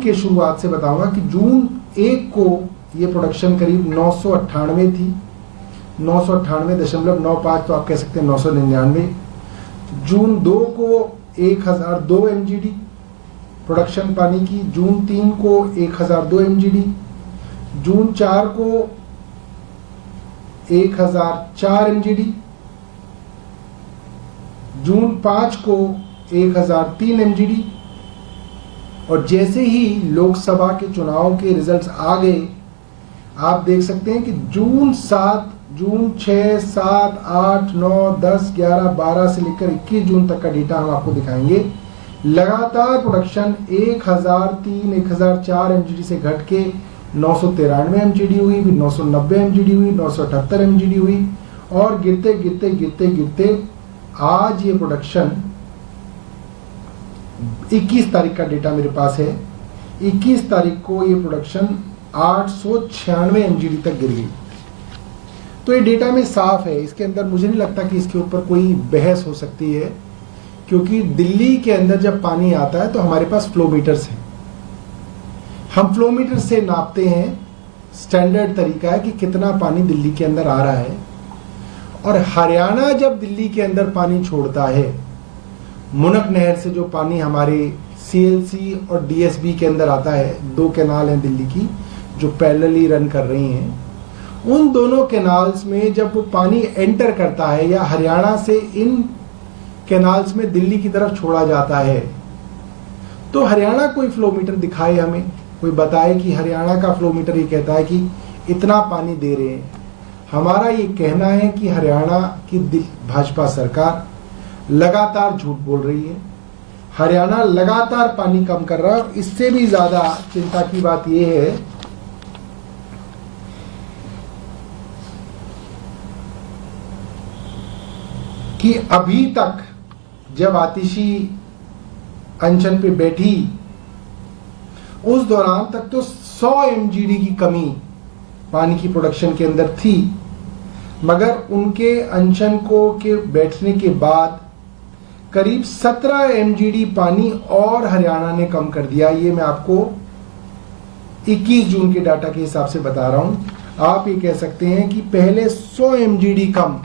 के शुरुआत से बताऊंगा कि जून 1 को ये प्रोडक्शन करीब 998 थी, 998.95, तो आप कह सकते हैं 999। जून 2 को 1002 MGD प्रोडक्शन पानी की, जून 3 को 1002 MGD, जून 4 को 1004 MGD, जून 5 को 1003 MGD। और जैसे ही लोकसभा के चुनाव के रिजल्ट्स आ गए, आप देख सकते हैं कि जून 7, जून 6, 7, 8, 9, 10, 11, 12 से लेकर 21 जून तक का डेटा हम आपको दिखाएंगे। लगातार प्रोडक्शन 1003, 1004 MGD से घट के 993 MGD हुई, फिर 990 MGD हुई, 978 MGD हुई, और गिरते गिरते गिरते गिरते आज ये प्रोडक्शन 21 तारीख का डेटा मेरे पास है। 21 तारीख को ये प्रोडक्शन 896 MGD तक गिर गई। तो ये डेटा में साफ है, इसके अंदर मुझे नहीं लगता कि इसके ऊपर कोई बहस हो सकती है, क्योंकि दिल्ली के अंदर जब पानी आता है तो हमारे पास फ्लोमीटर्स हैं, हम फ्लोमीटर से नापते हैं। स्टैंडर्ड तरीका है कि कितना पानी दिल्ली के अंदर आ रहा है। और हरियाणा जब दिल्ली के अंदर पानी छोड़ता है, मुनक नहर से जो पानी हमारे CLC और DSB के अंदर आता है, 2 कैनाल हैं दिल्ली की जो पैरेलली रन कर रही हैं, उन दोनों कैनाल्स में जब वो पानी एंटर करता है या हरियाणा से इन कैनाल्स में दिल्ली की तरफ छोड़ा जाता है, तो हरियाणा कोई फ्लोमीटर दिखाए, हमें कोई बताए कि हरियाणा का फ्लोमीटर ये कहता है कि इतना पानी दे रहे हैं। हमारा ये कहना है कि हरियाणा की भाजपा सरकार लगातार झूठ बोल रही है। हरियाणा लगातार पानी कम कर रहा है। इससे भी ज्यादा चिंता की बात यह है कि अभी तक जब आतिशी अनशन पे बैठी, उस दौरान तक तो 100 MGD की कमी पानी की प्रोडक्शन के अंदर थी, मगर उनके अनशन को के बैठने के बाद करीब 17 MGD पानी और हरियाणा ने कम कर दिया। ये मैं आपको 21 जून के डाटा के हिसाब से बता रहा हूं। आप ये कह सकते हैं कि पहले 100 MGD कम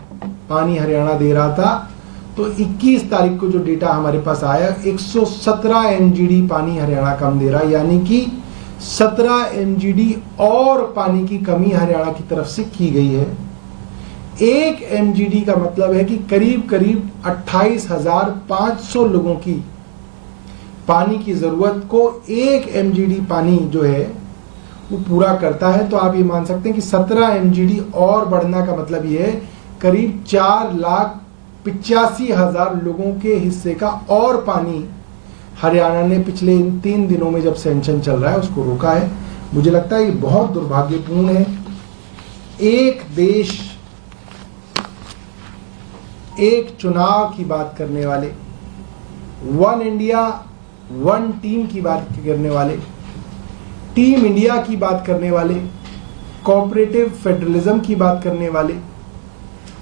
पानी हरियाणा दे रहा था, तो 21 तारीख को जो डेटा हमारे पास आया 117 MGD पानी हरियाणा कम दे रहा, यानी कि 17 MGD और पानी की कमी हरियाणा की तरफ से की गई है। 1 MGD का मतलब है कि करीब करीब 28,500 लोगों की पानी की जरूरत को 1 MGD पानी जो है वो पूरा करता है। तो आप ये मान सकते हैं कि 17 MGD और बढ़ना का मतलब ये है करीब 4,85,000 लोगों के हिस्से का और पानी हरियाणा ने पिछले इन 3 दिनों में जब सेंशन चल रहा है उसको रोका है। मुझे लगता है ये बहुत दुर्भाग्यपूर्ण है। एक देश, एक चुनाव की बात करने वाले, 1 इंडिया 1 टीम की बात करने वाले, टीम इंडिया की बात करने वाले, कोऑपरेटिव फेडरलिज्म की बात करने वाले,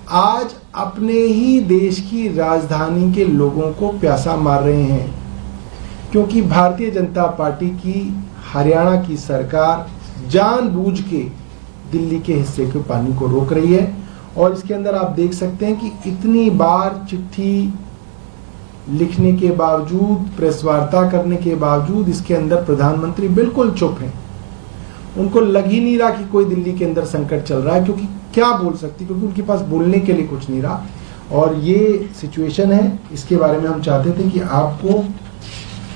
आज अपने ही देश की राजधानी के लोगों को प्यासा मार रहे हैं, क्योंकि भारतीय जनता पार्टी की हरियाणा की सरकार जानबूझ के दिल्ली के हिस्से के पानी को रोक रही है। और इसके अंदर आप देख सकते हैं कि इतनी बार चिट्ठी लिखने के बावजूद, प्रेस वार्ता करने के बावजूद इसके अंदर प्रधानमंत्री बिल्कुल चुप हैं। उनको लग ही नहीं रहा कि कोई दिल्ली के अंदर संकट चल रहा है, क्योंकि क्या बोल सकती, क्योंकि उनके पास बोलने के लिए कुछ नहीं रहा। और ये सिचुएशन है, इसके बारे में हम चाहते थे कि आपको,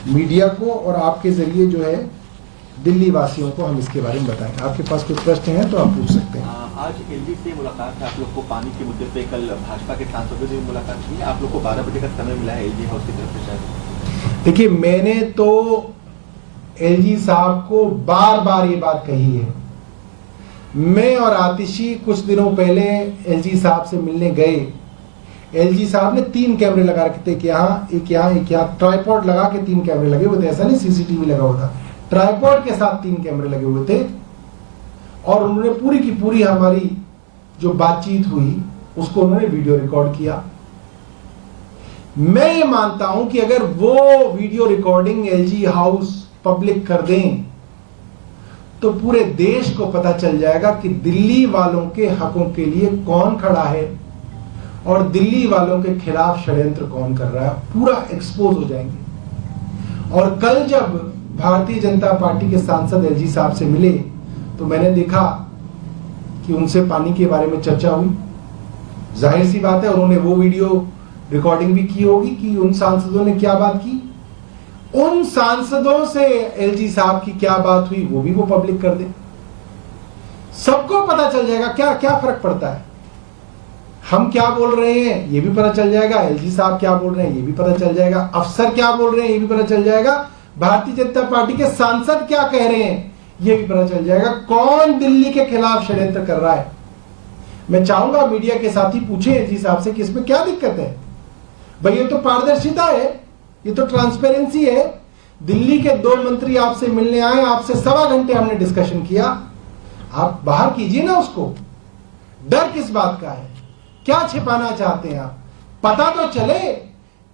मीडिया को और आपके जरिए जो है दिल्ली वासियों को हम इसके बारे में बताएं। आपके पास कुछ प्रश्न हैं तो आप पूछ सकते हैं। आज एलजी से मुलाकात है आप लोग को पानी के मुद्दे पे, कल भाजपा के सांसदों से मुलाकात की है, आप लोग को 12 बजे का समय मिला है एलजी हाउस की तरफ से शायद। देखिए, मैंने तो एलजी साहब को बार बार ये बात कही है। मैं और आतिशी कुछ दिनों पहले एलजी साहब से मिलने गए। एलजी साहब ने 3 कैमरे लगा रखे थे, एक यहाँ ट्राइपॉड लगा के 3 कैमरे लगे हुए थे, ऐसा नहीं सीसीटीवी लगा हुआ था, ट्राइपॉड के साथ 3 कैमरे लगे हुए थे। और उन्होंने पूरी की पूरी हमारी जो बातचीत हुई उसको उन्होंने वीडियो रिकॉर्ड किया। मैं ये मानता हूं कि अगर वो video recording LG house public कर दें तो पूरे देश को पता चल जाएगा कि दिल्ली वालों के हकों के लिए कौन खड़ा है और दिल्ली वालों के खिलाफ षड्यंत्र कौन कर रहा है। पूरा एक्सपोज हो जाएंगे। और कल जब भारतीय जनता पार्टी के सांसद एलजी साहब से मिले तो मैंने देखा कि उनसे पानी के बारे में चर्चा हुई। जाहिर सी बात है उन्होंने वो वीडियो रिकॉर्डिंग भी की होगी कि उन सांसदों ने क्या बात की। उन सांसदों से एलजी साहब की क्या बात हुई वो भी वो पब्लिक कर दे, सबको पता चल जाएगा। क्या क्या फर्क पड़ता है, हम क्या बोल रहे हैं ये भी पता चल जाएगा, एलजी साहब क्या बोल रहे हैं ये भी पता चल जाएगा, अफसर क्या बोल रहे हैं ये भी पता चल जाएगा, भारतीय जनता पार्टी के सांसद क्या कह रहे हैं ये भी पता चल जाएगा। कौन दिल्ली के खिलाफ षड्यंत्र कर रहा है। मैं चाहूंगा मीडिया के साथी पूछे एलजी साहब से कि इसमें क्या दिक्कत है। भाई ये तो पारदर्शिता है, ये तो ट्रांसपेरेंसी है। दिल्ली के 2 मंत्री आपसे मिलने आए, आपसे 1.25 घंटे हमने डिस्कशन किया, आप बाहर कीजिए ना उसको। डर किस बात का है, क्या छिपाना चाहते हैं आप। पता तो चले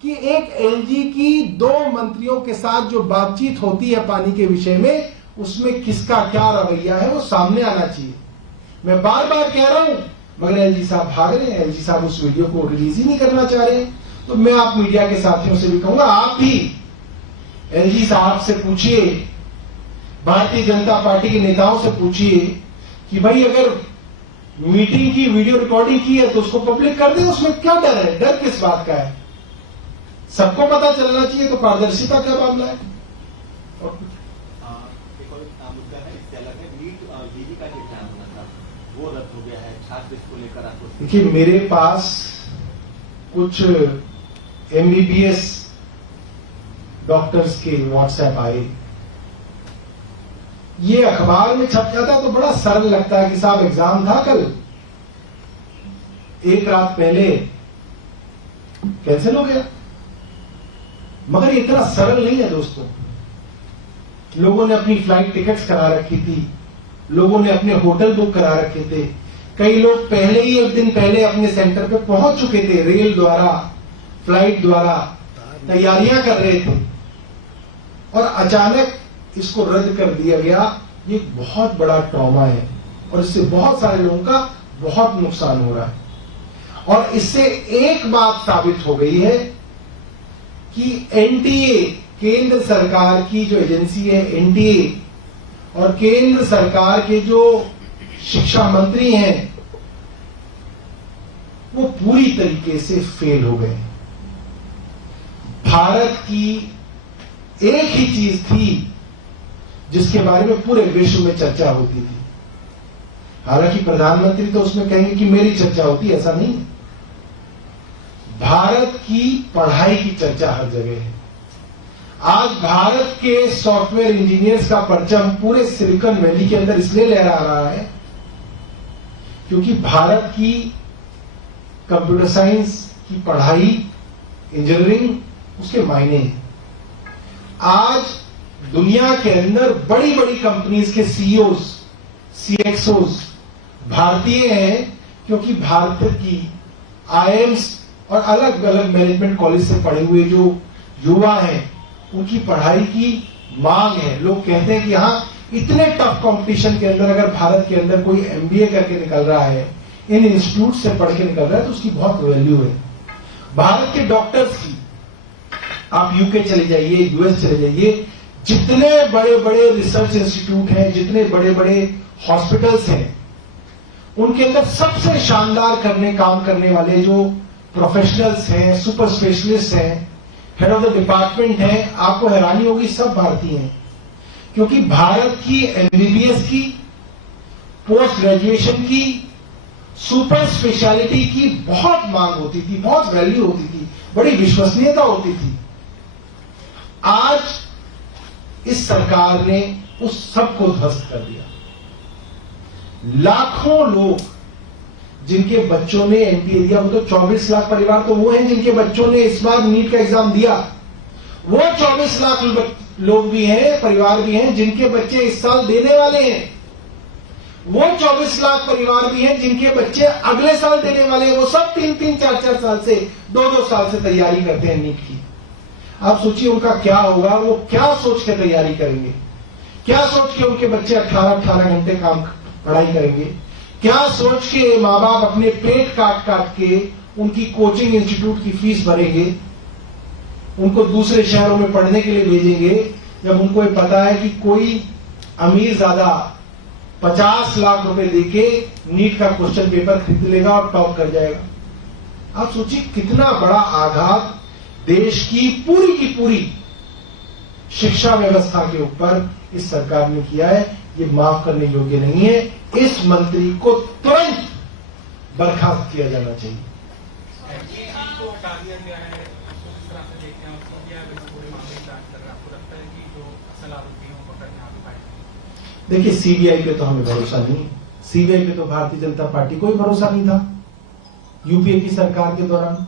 कि एक एलजी की 2 मंत्रियों के साथ जो बातचीत होती है पानी के विषय में, उसमें किसका क्या रवैया है वो सामने आना चाहिए। मैं बार बार कह रहा हूं मगर एलजी साहब भाग रहे हैं, एलजी साहब उस वीडियो को रिलीज ही नहीं करना चाह रहे। तो मैं आप मीडिया के साथियों से भी कहूंगा, आप भी एलजी साहब से पूछिए, भारतीय जनता पार्टी के नेताओं से पूछिए कि भाई अगर मीटिंग की वीडियो रिकॉर्डिंग की है तो उसको पब्लिक कर दे, उसमें क्या डर है। डर किस बात का है, सबको पता चलना चाहिए। तो पारदर्शिता का मामला है। और एक और मुद्दा है, इससे अलग है, नीट जीडी का जो एग्जाम होना था वो रद्द हो गया है। छात्र इसको लेकर आपको देखिए, मेरे पास कुछ एमबीबीएस डॉक्टर्स के व्हाट्सएप आए। ये अखबार में छप जाता तो बड़ा सरल लगता है कि साहब एग्जाम था कल, एक रात पहले कैंसिल हो गया। मगर इतना सरल नहीं है दोस्तों। लोगों ने अपनी फ्लाइट टिकट्स करा रखी थी, लोगों ने अपने होटल बुक करा रखे थे, कई लोग पहले ही 1 दिन पहले अपने सेंटर पे पहुंच चुके थे, रेल द्वारा फ्लाइट द्वारा तैयारियां कर रहे थे और अचानक इसको रद्द कर दिया गया। ये बहुत बड़ा ट्रॉमा है और इससे बहुत सारे लोगों का बहुत नुकसान हो रहा है। और इससे एक बात साबित हो गई है कि एनटीए, केंद्र सरकार की जो एजेंसी है एनटीए, और केंद्र सरकार के जो शिक्षा मंत्री हैं वो पूरी तरीके से फेल हो गए। भारत की एक ही चीज थी जिसके बारे में पूरे विश्व में चर्चा होती थी। हालांकि प्रधानमंत्री तो उसमें कहेंगे कि मेरी चर्चा होती, ऐसा नहीं है। भारत की पढ़ाई की चर्चा हर जगह है। आज भारत के सॉफ्टवेयर इंजीनियर्स का परचम पूरे सिलिकॉन वैली के अंदर इसलिए लहरा रहा है क्योंकि भारत की कंप्यूटर साइंस की पढ़ाई, इंजीनियरिंग, उसके मायने हैं। आज दुनिया के अंदर बड़ी बड़ी कंपनीज के सीईओज, सीएक्सओज भारतीय हैं क्योंकि भारत की आईआईएम्स और अलग अलग मैनेजमेंट कॉलेज से पढ़े हुए जो युवा हैं उनकी पढ़ाई की मांग है। लोग कहते हैं कि हाँ, इतने टफ कंपटीशन के अंदर अगर भारत के अंदर कोई एमबीए करके निकल रहा है, इन इंस्टीट्यूट से पढ़ के निकल रहा है, तो उसकी बहुत वैल्यू है। भारत के डॉक्टर्स की आप यूके चले जाइए, यूएस चले जाइए, जितने बड़े बड़े रिसर्च इंस्टीट्यूट हैं, जितने बड़े बड़े हॉस्पिटल्स हैं, उनके अंदर सबसे शानदार काम करने वाले जो प्रोफेशनल्स हैं, सुपर स्पेशलिस्ट हैं, हेड ऑफ द डिपार्टमेंट हैं, आपको हैरानी होगी सब भारतीय हैं। क्योंकि भारत की एमबीबीएस की, पोस्ट ग्रेजुएशन की, सुपर स्पेशलिटी की बहुत मांग होती थी, बहुत वैल्यू होती थी, बड़ी विश्वसनीयता होती थी। आज इस सरकार ने उस सब को ध्वस्त कर दिया। लाखों लोग जिनके बच्चों ने एनटीए दिया, वो तो 24 लाख परिवार तो वो हैं जिनके बच्चों ने इस बार नीट का एग्जाम दिया। वो 24 लाख लोग भी हैं, परिवार भी हैं जिनके बच्चे इस साल देने वाले हैं। वो 24 लाख परिवार भी हैं जिनके बच्चे अगले साल देने वाले हैं। वो सब 3-3, 4-4 साल से, 2-2 साल से तैयारी करते हैं नीट की। आप सोचिए उनका क्या होगा, वो क्या सोच के तैयारी करेंगे, क्या सोच के उनके बच्चे 18-18 घंटे काम पढ़ाई करेंगे, क्या सोच के माँ बाप अपने पेट काट काट के उनकी कोचिंग इंस्टीट्यूट की फीस भरेंगे, उनको दूसरे शहरों में पढ़ने के लिए भेजेंगे, जब उनको ये पता है कि कोई अमीर ज्यादा 50 लाख रुपए देके नीट का क्वेश्चन पेपर खरीद लेगा और टॉप कर जाएगा। आप सोचिए कितना बड़ा आघात देश की पूरी शिक्षा व्यवस्था के ऊपर इस सरकार ने किया है। ये माफ करने योग्य नहीं है। इस मंत्री को तुरंत बर्खास्त किया जाना चाहिए। देखिए, सीबीआई पे तो हमें भरोसा नहीं। सीबीआई पे तो भारतीय जनता पार्टी को ही भरोसा नहीं था यूपीए की सरकार के दौरान।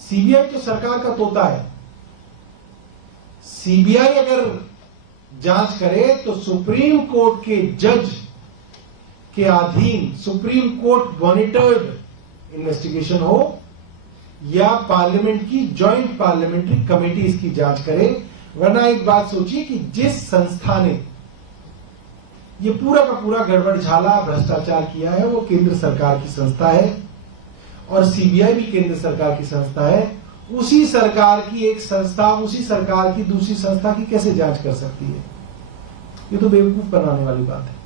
सीबीआई तो सरकार का तोता है। सीबीआई अगर जांच करे तो सुप्रीम कोर्ट के जज के अधीन सुप्रीम कोर्ट मॉनिटर्ड इन्वेस्टिगेशन हो या पार्लियामेंट की जॉइंट पार्लियामेंट्री कमेटी इसकी जांच करे। वरना एक बात सोचिए कि जिस संस्था ने ये पूरा का पूरा गड़बड़झाला भ्रष्टाचार किया है वो केंद्र सरकार की संस्था है और सीबीआई भी केंद्र सरकार की संस्था है। उसी सरकार की एक संस्था उसी सरकार की दूसरी संस्था की कैसे जांच कर सकती है? ये तो बेवकूफ बनाने वाली बात है।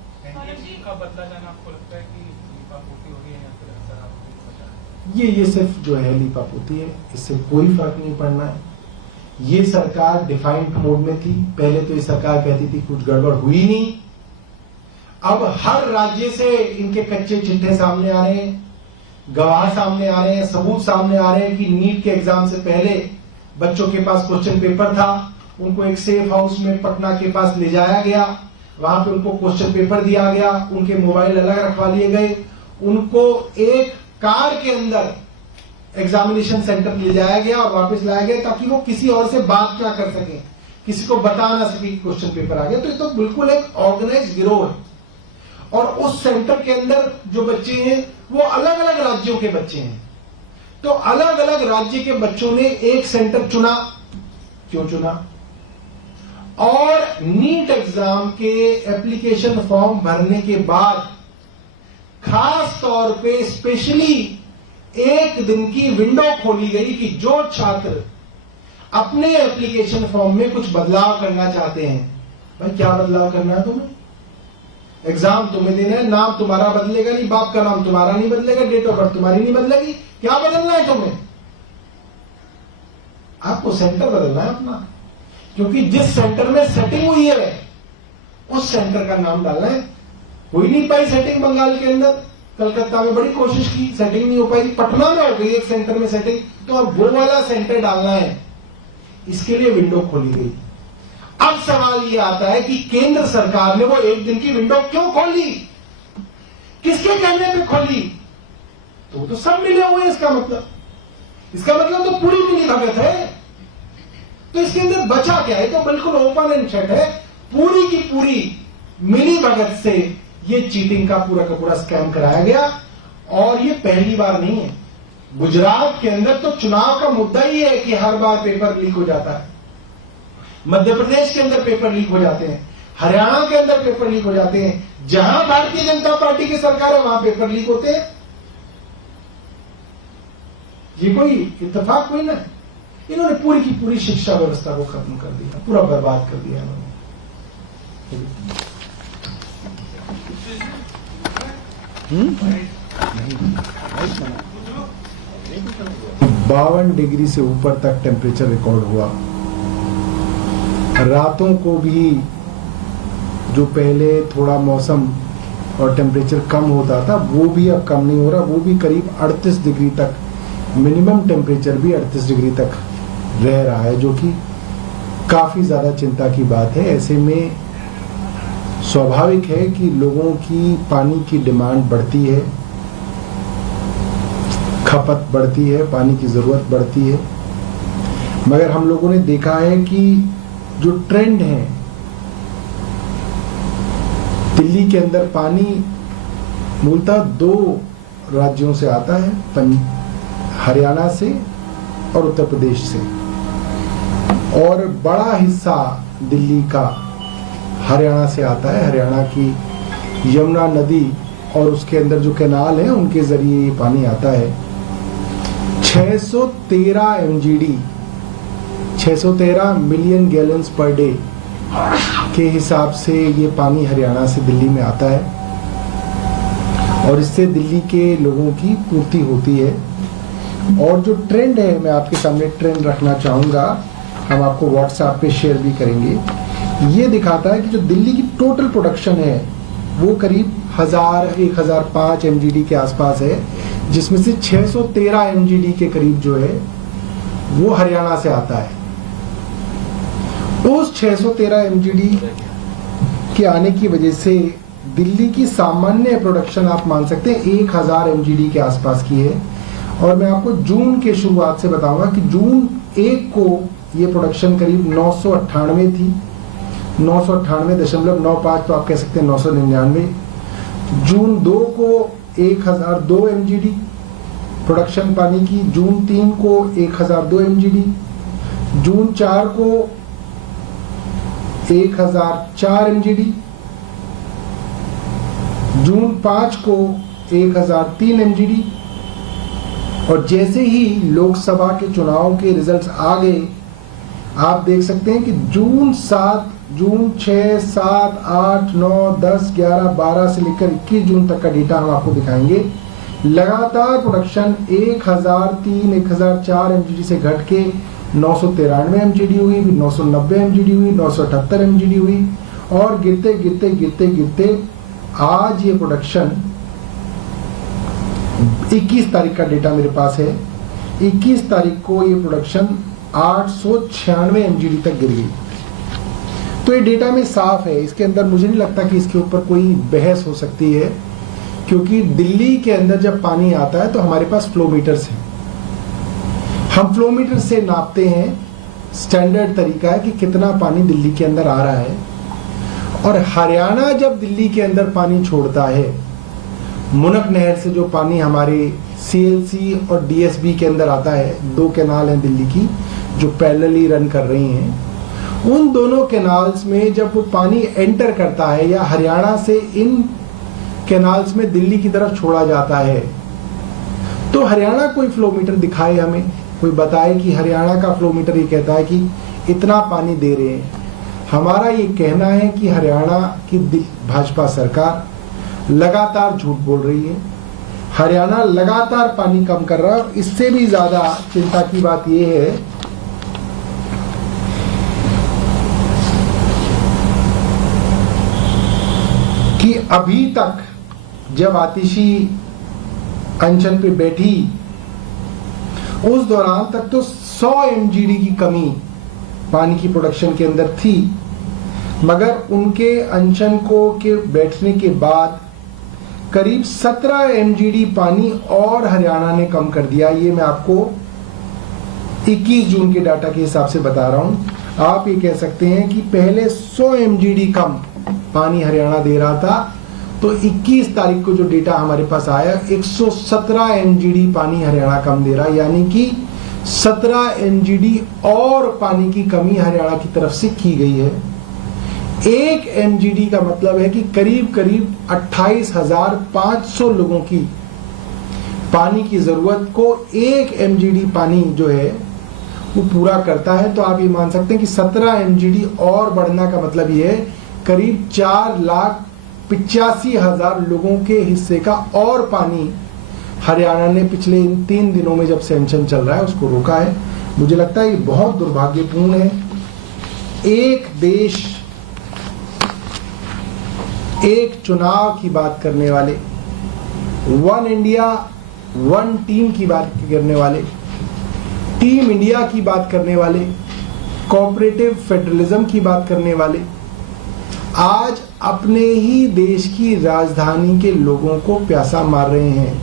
बदला जाना आपको लगता है कि लीपापोती हो रही है या फिर असर ये सिर्फ जो है लीपापोती है, इससे कोई फर्क नहीं पड़ना है। ये सरकार डिफाइंड मोड में थी। पहले तो ये सरकार कहती थी कुछ गड़बड़ हुई नहीं। अब हर राज्य से इनके कच्चे चिट्ठे सामने आ रहे हैं, गवाह सामने आ रहे हैं, सबूत सामने आ रहे हैं कि नीट के एग्जाम से पहले बच्चों के पास क्वेश्चन पेपर था। उनको एक सेफ हाउस में पटना के पास ले जाया गया, वहां पे उनको क्वेश्चन पेपर दिया गया, उनके मोबाइल अलग रखवा लिए गए, उनको एक कार के अंदर एग्जामिनेशन सेंटर ले जाया गया और वापस लाया गया ताकि वो किसी और से बात ना कर सके, किसी को बता ना सके क्वेश्चन पेपर आ गया। तो ये तो बिल्कुल एक ऑर्गेनाइज गिरोह है। और उस सेंटर के अंदर जो बच्चे हैं वो अलग अलग राज्यों के बच्चे हैं। तो अलग अलग राज्य के बच्चों ने एक सेंटर चुना। क्यों चुना? और नीट एग्जाम के एप्लीकेशन फॉर्म भरने के बाद खास तौर पे स्पेशली एक दिन की विंडो खोली गई कि जो छात्र अपने एप्लीकेशन फॉर्म में कुछ बदलाव करना चाहते हैं, भाई क्या बदलाव करना है तुम्हें? एग्जाम तुम्हें देना है, नाम तुम्हारा बदलेगा नहीं, बाप का नाम तुम्हारा नहीं बदलेगा, डेट ऑफ बर्थ तुम्हारी नहीं बदलेगी, क्या बदलना है तुम्हें? आपको सेंटर बदलना है अपना, क्योंकि जिस सेंटर में सेटिंग हुई है उस सेंटर का नाम डालना है। हुई नहीं पाई सेटिंग बंगाल के अंदर, कलकत्ता में बड़ी कोशिश की, सेटिंग नहीं हो पाई, पटना में हो गई एक सेंटर में सेटिंग, तो अब वो वाला सेंटर डालना है। इसके लिए विंडो खोली गई। अब सवाल ये आता है कि केंद्र सरकार ने वो एक दिन की विंडो क्यों खोली, किसके कहने पे खोली? तो वो तो सब मिले हुए हैं। इसका मतलब तो पूरी मिली भगत है। तो इसके अंदर बचा क्या है? तो बिल्कुल ओपन एंड शट है। पूरी की पूरी मिली भगत से ये चीटिंग का पूरा स्कैम कराया गया। और ये पहली बार नहीं है। गुजरात के अंदर तो चुनाव का मुद्दा ही है कि हर बार पेपर लीक हो जाता है। मध्य प्रदेश के अंदर पेपर लीक हो जाते हैं, हरियाणा के अंदर पेपर लीक हो जाते हैं। जहां भारतीय जनता पार्टी की सरकार है वहां पेपर लीक होते हैं। ये कोई इत्तेफाक कोई ना। इन्होंने पूरी की पूरी शिक्षा व्यवस्था को खत्म कर दिया, पूरा बर्बाद कर दिया इन्होंने। 52 डिग्री से ऊपर तक टेम्परेचर रिकॉर्ड हुआ। रातों को भी जो पहले थोड़ा मौसम और टेम्परेचर कम होता था वो भी अब कम नहीं हो रहा। वो भी करीब 38 डिग्री तक, मिनिमम टेम्परेचर भी 38 डिग्री तक रह रहा है, जो कि काफी ज्यादा चिंता की बात है। ऐसे में स्वाभाविक है कि लोगों की पानी की डिमांड बढ़ती है, खपत बढ़ती है, पानी की जरूरत बढ़ती है। मगर हम लोगों ने देखा है कि जो ट्रेंड है, दिल्ली के अंदर पानी मूलतः 2 राज्यों से आता है, हरियाणा से और उत्तर प्रदेश से। और बड़ा हिस्सा दिल्ली का हरियाणा से आता है। हरियाणा की यमुना नदी और उसके अंदर जो कैनाल है उनके जरिए ये पानी आता है। 613 MGD 613 million gallons per day के हिसाब से ये पानी हरियाणा से दिल्ली में आता है और इससे दिल्ली के लोगों की पूर्ति होती है। और जो ट्रेंड है, मैं आपके सामने ट्रेंड रखना चाहूँगा, हम आपको व्हाट्सएप पे शेयर भी करेंगे। ये दिखाता है कि जो दिल्ली की टोटल प्रोडक्शन है वो करीब 1005 MGD के आसपास है, जिसमें से 613 MGD के करीब जो है वो हरियाणा से आता है। उस 613 MGD के आने की वजह से दिल्ली की सामान्य प्रोडक्शन आप मान सकते हैं 1000 MGD के आसपास की है। और मैं आपको जून के शुरुआत से बताऊंगा कि जून 1 को ये प्रोडक्शन करीब 998 थी, 998.95, तो आप कह सकते हैं 999। जून 2 को 1002 MGD प्रोडक्शन पानी की, जून 3 को 1002 MGD, जून 4 को 1004 MGD, जून 5 को 1003 MGD। और जैसे ही लोकसभा के चुनाव के रिजल्ट्स आ गए, आप देख सकते हैं कि जून 7, जून 6, 7, 8, 9, 10, 11, 12 से लेकर 21 जून तक का डेटा हम आपको दिखाएंगे। लगातार प्रोडक्शन 1003, 1004 MGD से घट के 993 MGD हुई, फिर 990 MGD हुई, 978 MGD हुई और गिरते गिरते गिरते गिरते आज ये प्रोडक्शन 21 तारीख का डेटा मेरे पास है। 21 तारीख को ये प्रोडक्शन 896 MGD तक गिर गई। तो ये डेटा में साफ है, इसके अंदर मुझे नहीं लगता कि इसके ऊपर कोई बहस हो सकती है, क्योंकि दिल्ली के अंदर जब पानी आता है तो हमारे पास फ्लोमीटर्स हैं। हम फ्लोमीटर से नापते हैं, स्टैंडर्ड तरीका है कि कितना पानी दिल्ली के अंदर आ रहा है। और हरियाणा जब दिल्ली के अंदर पानी छोड़ता है, मुनक नहर से जो पानी हमारे CLC और DSB के अंदर आता है, 2 कैनाल हैं दिल्ली की जो पैरेलली रन कर रही हैं, उन दोनों कैनाल्स में जब वो पानी एंटर करता है या हरियाणा से इन कैनाल्स में दिल्ली की तरफ छोड़ा जाता है, तो हरियाणा कोई फ्लोमीटर दिखाए हमें, कोई बताए कि हरियाणा का फ्लोमीटर ये कहता है कि इतना पानी दे रहे हैं। हमारा ये कहना है कि हरियाणा की भाजपा सरकार लगातार झूठ बोल रही है। हरियाणा लगातार पानी कम कर रहा है। इससे भी ज्यादा चिंता की बात यह है कि अभी तक जब आतिशी अनशन पे बैठी, उस दौरान तक तो 100 MGD की कमी पानी की प्रोडक्शन के अंदर थी, मगर उनके अनशन को के बैठने के बाद करीब 17 MGD पानी और हरियाणा ने कम कर दिया। ये मैं आपको 21 जून के डाटा के हिसाब से बता रहा हूं। आप ये कह सकते हैं कि पहले 100 MGD कम पानी हरियाणा दे रहा था, तो 21 तारीख को जो डेटा हमारे पास आया 117 MGD पानी हरियाणा कम दे रहा, यानी कि 17 MGD और पानी की कमी हरियाणा की तरफ से की गई है। 1 MGD का मतलब है कि करीब करीब 28,500 लोगों की पानी की जरूरत को 1 MGD पानी जो है वो पूरा करता है। तो आप ये मान सकते हैं कि 17 MGD और बढ़ना का मतलब ये है करीब 4,85,000 लोगों के हिस्से का और पानी हरियाणा ने पिछले इन 3 दिनों में जब सैंक्शन चल रहा है उसको रोका है। मुझे लगता है ये बहुत दुर्भाग्यपूर्ण है। एक देश, एक चुनाव की बात करने वाले, वन इंडिया वन टीम की बात करने वाले, टीम इंडिया की बात करने वाले, कोऑपरेटिव फेडरलिज्म की बात करने वाले, आज अपने ही देश की राजधानी के लोगों को प्यासा मार रहे हैं,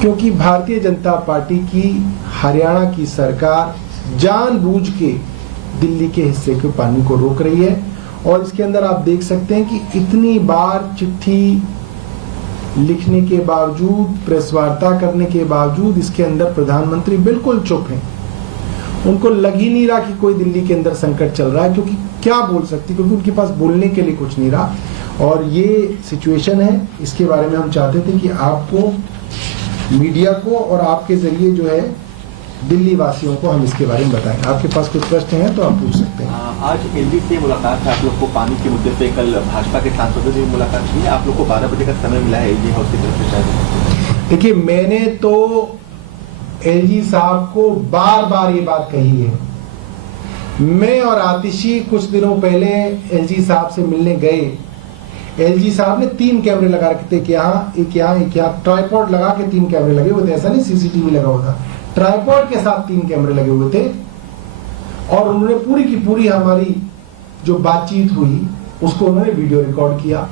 क्योंकि भारतीय जनता पार्टी की हरियाणा की सरकार जानबूझ के दिल्ली के हिस्से के पानी को रोक रही है। और इसके अंदर आप देख सकते हैं कि इतनी बार चिट्ठी लिखने के बावजूद, प्रेस वार्ता करने के बावजूद इसके अंदर प्रधानमंत्री बिल्कुल चुप हैं। उनको लग ही नहीं रहा कि कोई दिल्ली के अंदर संकट चल रहा है, क्योंकि क्या बोल सकती, क्योंकि उनके पास बोलने के लिए कुछ नहीं रहा। और ये सिचुएशन है, इसके बारे में हम चाहते थे कि आपको, मीडिया को और आपके जरिए जो है दिल्ली वासियों को हम इसके बारे में बताएं। आपके पास कुछ प्रश्न हैं तो आप पूछ सकते हैं। आज एलजी से मुलाकात है आप लोग को पानी के मुद्दे पे, कल भाजपा के सांसदों से भी मुलाकात हुई है, आप लोग को 12 बजे का समय मिला है एलजी हाउस की तरफ से शायद। देखिए, मैंने तो एलजी साहब को बार बार ये बात कही है। मैं और आतिशी कुछ दिनों पहले एलजी साहब से मिलने गए। एलजी साहब ने 3 कैमरे लगा रखे थे, एक यहाँ ट्राइपॉड लगा के 3 कैमरे लगे हुए थे, ऐसा नहीं सीसीटीवी लगा हुआ था, ट्राइपॉड के साथ 3 कैमरे लगे हुए थे। और उन्होंने पूरी की पूरी हमारी जो बातचीत हुई उसको उन्होंने वीडियो रिकॉर्ड किया।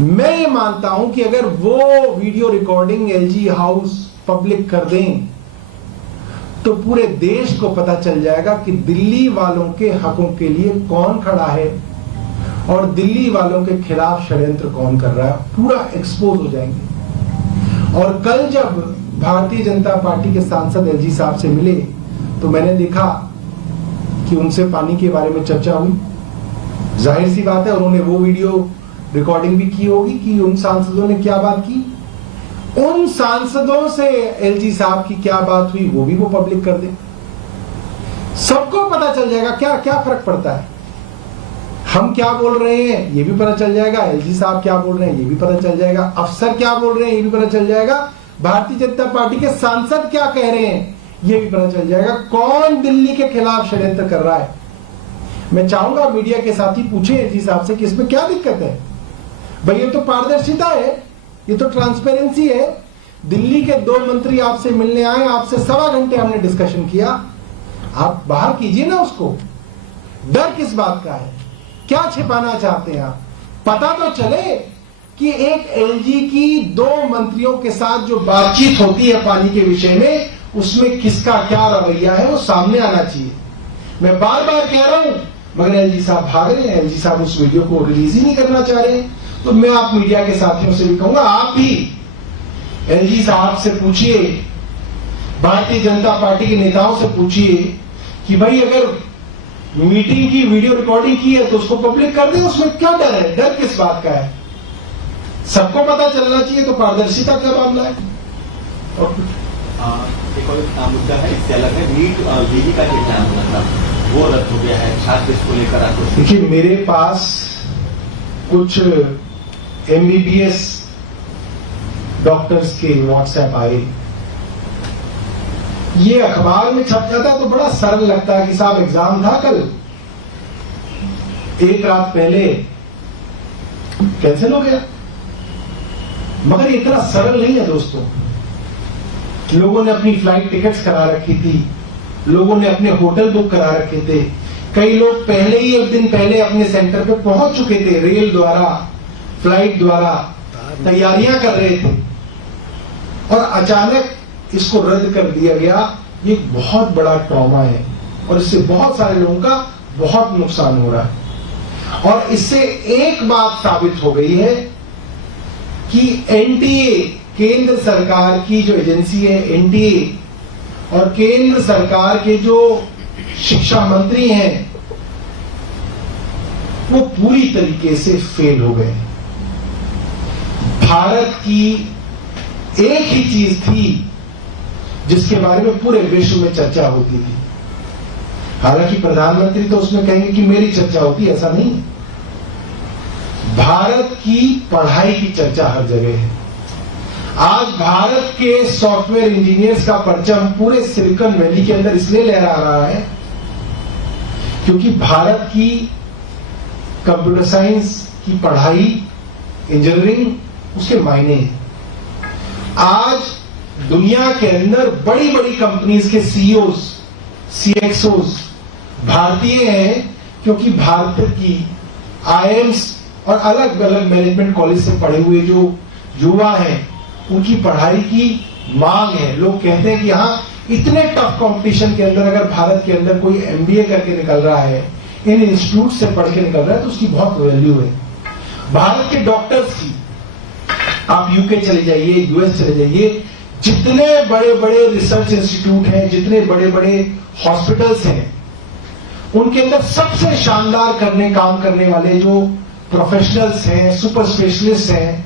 मैं ये मानता हूं कि अगर वो video recording LG house public कर दें तो पूरे देश को पता चल जाएगा कि दिल्ली वालों के हकों के लिए कौन खड़ा है और दिल्ली वालों के खिलाफ षड्यंत्र कौन कर रहा है, पूरा एक्सपोज हो जाएंगे। और कल जब भारतीय जनता पार्टी के सांसद एलजी साहब से मिले तो मैंने देखा कि उनसे पानी के बारे में चर्चा हुई। जाहिर सी बात है उन्होंने वो वीडियो रिकॉर्डिंग भी की होगी कि उन सांसदों ने क्या बात की। उन सांसदों से एलजी साहब की क्या बात हुई वो भी वो पब्लिक कर दे, सबको पता चल जाएगा। क्या क्या फर्क पड़ता है, हम क्या बोल रहे हैं ये भी पता चल जाएगा, एलजी साहब क्या बोल रहे हैं ये भी पता चल जाएगा, अफसर क्या बोल रहे हैं ये भी पता चल जाएगा, भारतीय जनता पार्टी के सांसद क्या कह रहे हैं ये भी पता चल जाएगा, कौन दिल्ली के खिलाफ षड्यंत्र कर रहा है। मैं चाहूंगा मीडिया के साथी पूछे एलजी साहब से कि इसमें क्या दिक्कत है। भाई ये तो पारदर्शिता है, ये तो ट्रांसपेरेंसी है। दिल्ली के 2 मंत्री आपसे मिलने आए, आपसे 1.25 घंटे हमने डिस्कशन किया, आप बाहर कीजिए ना उसको। डर किस बात का है, क्या छिपाना चाहते हैं आप। पता तो चले कि एक एलजी की 2 मंत्रियों के साथ जो बातचीत होती है पानी के विषय में, उसमें किसका क्या रवैया है वो सामने आना चाहिए। मैं बार बार कह रहा हूं, मगर एलजी साहब भाग रहे हैं, एलजी साहब उस वीडियो को रिलीज ही नहीं करना चाह रहे। तो मैं आप मीडिया के साथियों से भी कहूंगा, आप भी एलजी साहब से पूछिए, भारतीय जनता पार्टी के नेताओं से पूछिए कि भाई अगर मीटिंग की वीडियो रिकॉर्डिंग की है तो उसको पब्लिक कर दे, उसमें क्या डर है, डर किस बात का है। सबको पता चलना चाहिए, तो पारदर्शिता का मामला है। और एक और मुद्दा है, इससे अलग है, नीट जेईई का जो एग्जाम हुआ था वो रद्द हो गया है, छात्र इसको लेकर आपको। देखिए, मेरे पास कुछ MBBS डॉक्टर्स के व्हाट्सएप आए। ये अखबार में छप जाता है तो बड़ा सरल लगता है कि साहब एग्जाम था कल, एक रात पहले कैंसिल हो गया। मगर ये इतना सरल नहीं है दोस्तों। लोगों ने अपनी फ्लाइट टिकट्स करा रखी थी, लोगों ने अपने होटल बुक करा रखे थे, कई लोग पहले ही 1 दिन पहले अपने सेंटर पे पहुंच चुके थे, रेल द्वारा फ्लाइट द्वारा तैयारियां कर रहे थे, और अचानक इसको रद्द कर दिया गया। ये एक बहुत बड़ा ट्रॉमा है और इससे बहुत सारे लोगों का बहुत नुकसान हो रहा है। और इससे एक बात साबित हो गई है कि एनटीए, केंद्र सरकार की जो एजेंसी है एनटीए, और केंद्र सरकार के जो शिक्षा मंत्री हैं वो पूरी तरीके से फेल हो गए। भारत की एक ही चीज थी जिसके बारे में पूरे विश्व में चर्चा होती थी। हालांकि प्रधानमंत्री तो उसमें कहेंगे कि मेरी चर्चा होती, ऐसा नहीं। भारत की पढ़ाई की चर्चा हर जगह है। आज भारत के सॉफ्टवेयर इंजीनियर्स का परचम पूरे सिलिकॉन वैली के अंदर इसलिए लहरा रहा है क्योंकि भारत की कंप्यूटर साइंस की पढ़ाई, इंजीनियरिंग, उसके मायने हैं। आज दुनिया के अंदर बड़ी बड़ी कंपनीज के सीईओज, सीएक्सओज भारतीय हैं, क्योंकि भारत की आईआईएम्स और अलग अलग मैनेजमेंट कॉलेज से पढ़े हुए जो युवा हैं उनकी पढ़ाई की मांग है। लोग कहते हैं कि हाँ, इतने टफ कंपटीशन के अंदर अगर भारत के अंदर कोई एमबीए करके निकल रहा है, इन इंस्टीट्यूट से पढ़ के निकल रहा है, तो उसकी बहुत वैल्यू है। भारत के डॉक्टर्स की, आप यूके चले जाइए, यूएस चले जाइए, जितने बड़े बड़े रिसर्च इंस्टीट्यूट हैं, जितने बड़े बड़े हॉस्पिटल्स हैं, उनके अंदर सबसे शानदार काम करने वाले जो प्रोफेशनल्स हैं, सुपर स्पेशलिस्ट हैं,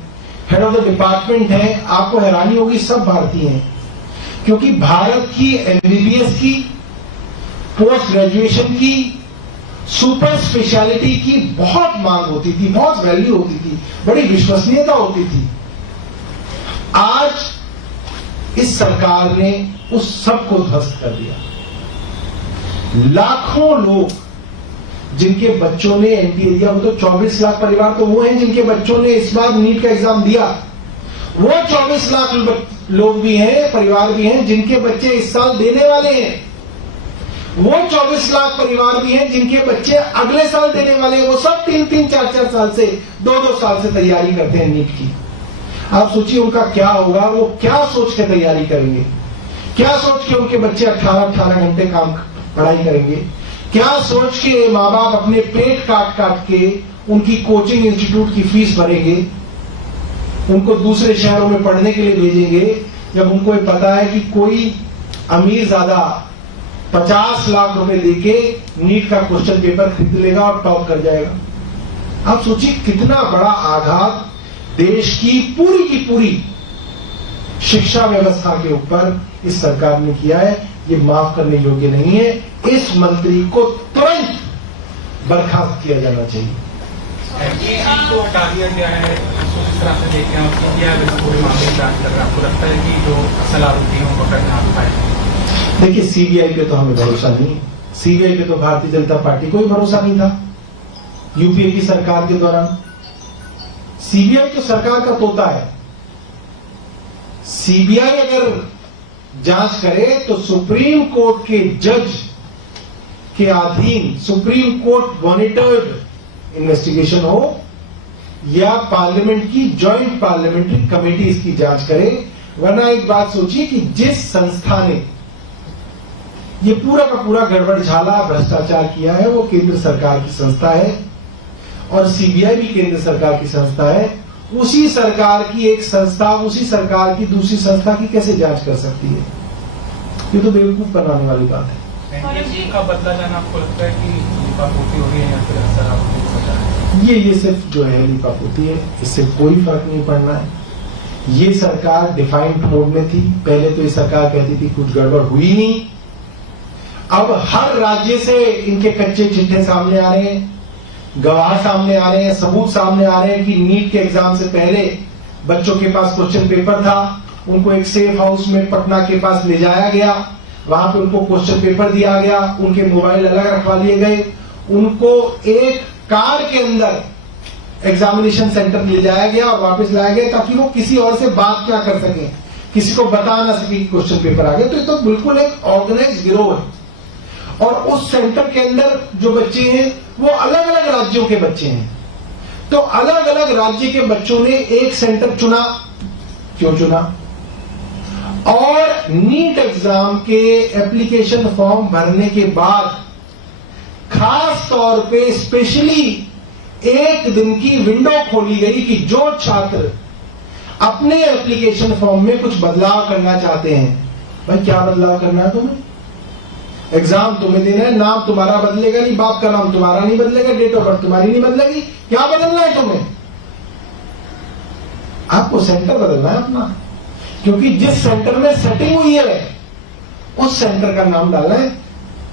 हेड ऑफ द डिपार्टमेंट हैं, आपको हैरानी होगी, सब भारतीय हैं। क्योंकि भारत की एमबीबीएस की, पोस्ट ग्रेजुएशन की, सुपर स्पेशलिटी की बहुत मांग होती थी, बहुत वैल्यू होती थी, बड़ी विश्वसनीयता होती थी। आज इस सरकार ने उस सब को ध्वस्त कर दिया। लाखों लोग जिनके बच्चों ने एनटीए दिया, वो तो 24 लाख परिवार तो वो हैं जिनके बच्चों ने इस बार नीट का एग्जाम दिया। वो 24 लाख लोग भी हैं, परिवार भी हैं जिनके बच्चे इस साल देने वाले हैं। वो 24 लाख परिवार भी हैं जिनके बच्चे अगले साल देने वाले हैं। वो सब 3-3, 4-4 साल से, 2-2 साल से तैयारी करते हैं नीट की। आप सोचिए उनका क्या होगा, वो क्या सोच के तैयारी करेंगे, क्या सोच के उनके बच्चे 18-18 घंटे पढ़ाई करेंगे, क्या सोच के माँ बाप अपने पेट काट काट के उनकी कोचिंग इंस्टीट्यूट की फीस भरेंगे, उनको दूसरे शहरों में पढ़ने के लिए भेजेंगे, जब उनको ये पता है कि कोई अमीर ज्यादा 50 लाख रुपए देके नीट का क्वेश्चन पेपर खरीद लेगा और टॉप कर जाएगा। आप सोचिए कितना बड़ा आघात देश की पूरी शिक्षा व्यवस्था के ऊपर इस सरकार ने किया है। ये माफ करने योग्य नहीं है। इस मंत्री को तुरंत बर्खास्त किया जाना चाहिए। को हटा दिया गया है, इस तरह से देखते हैं पूरे मामले की जांच कर रहे हैं। आपको लगता है कि जो असल आरोपी हैं उनको पकड़ना पाए? देखिए, सीबीआई पे तो हमें भरोसा नहीं। सीबीआई पे तो भारतीय जनता पार्टी को ही भरोसा नहीं था यूपीए की सरकार के दौरान। सीबीआई तो सरकार का तोता है। सीबीआई अगर जांच करे तो सुप्रीम कोर्ट के जज के अधीन सुप्रीम कोर्ट मॉनिटर्ड इन्वेस्टिगेशन हो या पार्लियामेंट की ज्वाइंट पार्लियामेंट्री कमेटी इसकी जांच करे। वरना एक बात सोचिए कि जिस संस्था ने ये पूरा का पूरा गड़बड़ झाला भ्रष्टाचार किया है वो केंद्र सरकार की संस्था है और सीबीआई भी केंद्र सरकार की संस्था है। उसी सरकार की एक संस्था उसी सरकार की दूसरी संस्था की कैसे जांच कर सकती है? ये तो बेवकूफ बनाने वाली बात है। का बदला जाना आपको लगता है कि लीपापोती हो रही है या फिर असर आपको पता है? ये सिर्फ जो है लीपापोती है, इससे कोई फर्क नहीं पड़ना है। ये सरकार डिफाइंड मोड में थी। पहले तो ये सरकार कहती थी कुछ गड़बड़ हुई नहीं। अब हर राज्य से इनके कच्चे चिट्ठे सामने आ रहे हैं, गवाह सामने आ रहे हैं, सबूत सामने आ रहे हैं कि नीट के एग्जाम से पहले बच्चों के पास क्वेश्चन पेपर था। उनको एक सेफ हाउस में पटना के पास ले जाया गया, वहां पे उनको क्वेश्चन पेपर दिया गया, उनके मोबाइल अलग रखवा लिए गए, उनको एक कार के अंदर एग्जामिनेशन सेंटर ले जाया गया और वापस लाया गया ताकि वो किसी और से बात क्या कर सके, किसी को बता ना सके क्वेश्चन पेपर आ गया। तो ये तो बिल्कुल एक ऑर्गेनाइज गिरोह है। और उस सेंटर के अंदर जो बच्चे हैं वो अलग अलग राज्यों के बच्चे हैं। तो अलग अलग राज्य के बच्चों ने एक सेंटर चुना। क्यों चुना? और नीट एग्जाम के एप्लीकेशन फॉर्म भरने के बाद खास तौर पे स्पेशली एक दिन की विंडो खोली गई कि जो छात्र अपने एप्लीकेशन फॉर्म में कुछ बदलाव करना चाहते हैं, भाई क्या बदलाव करना है तुम्हें? एग्जाम तुम्हें देना है, नाम तुम्हारा बदलेगा नहीं, बाप का नाम तुम्हारा नहीं बदलेगा, डेट ऑफ बर्थ तुम्हारी नहीं बदलेगी, क्या बदलना है तुम्हें? आपको सेंटर बदलना है अपना, क्योंकि जिस सेंटर में सेटिंग हुई है उस सेंटर का नाम डालना है।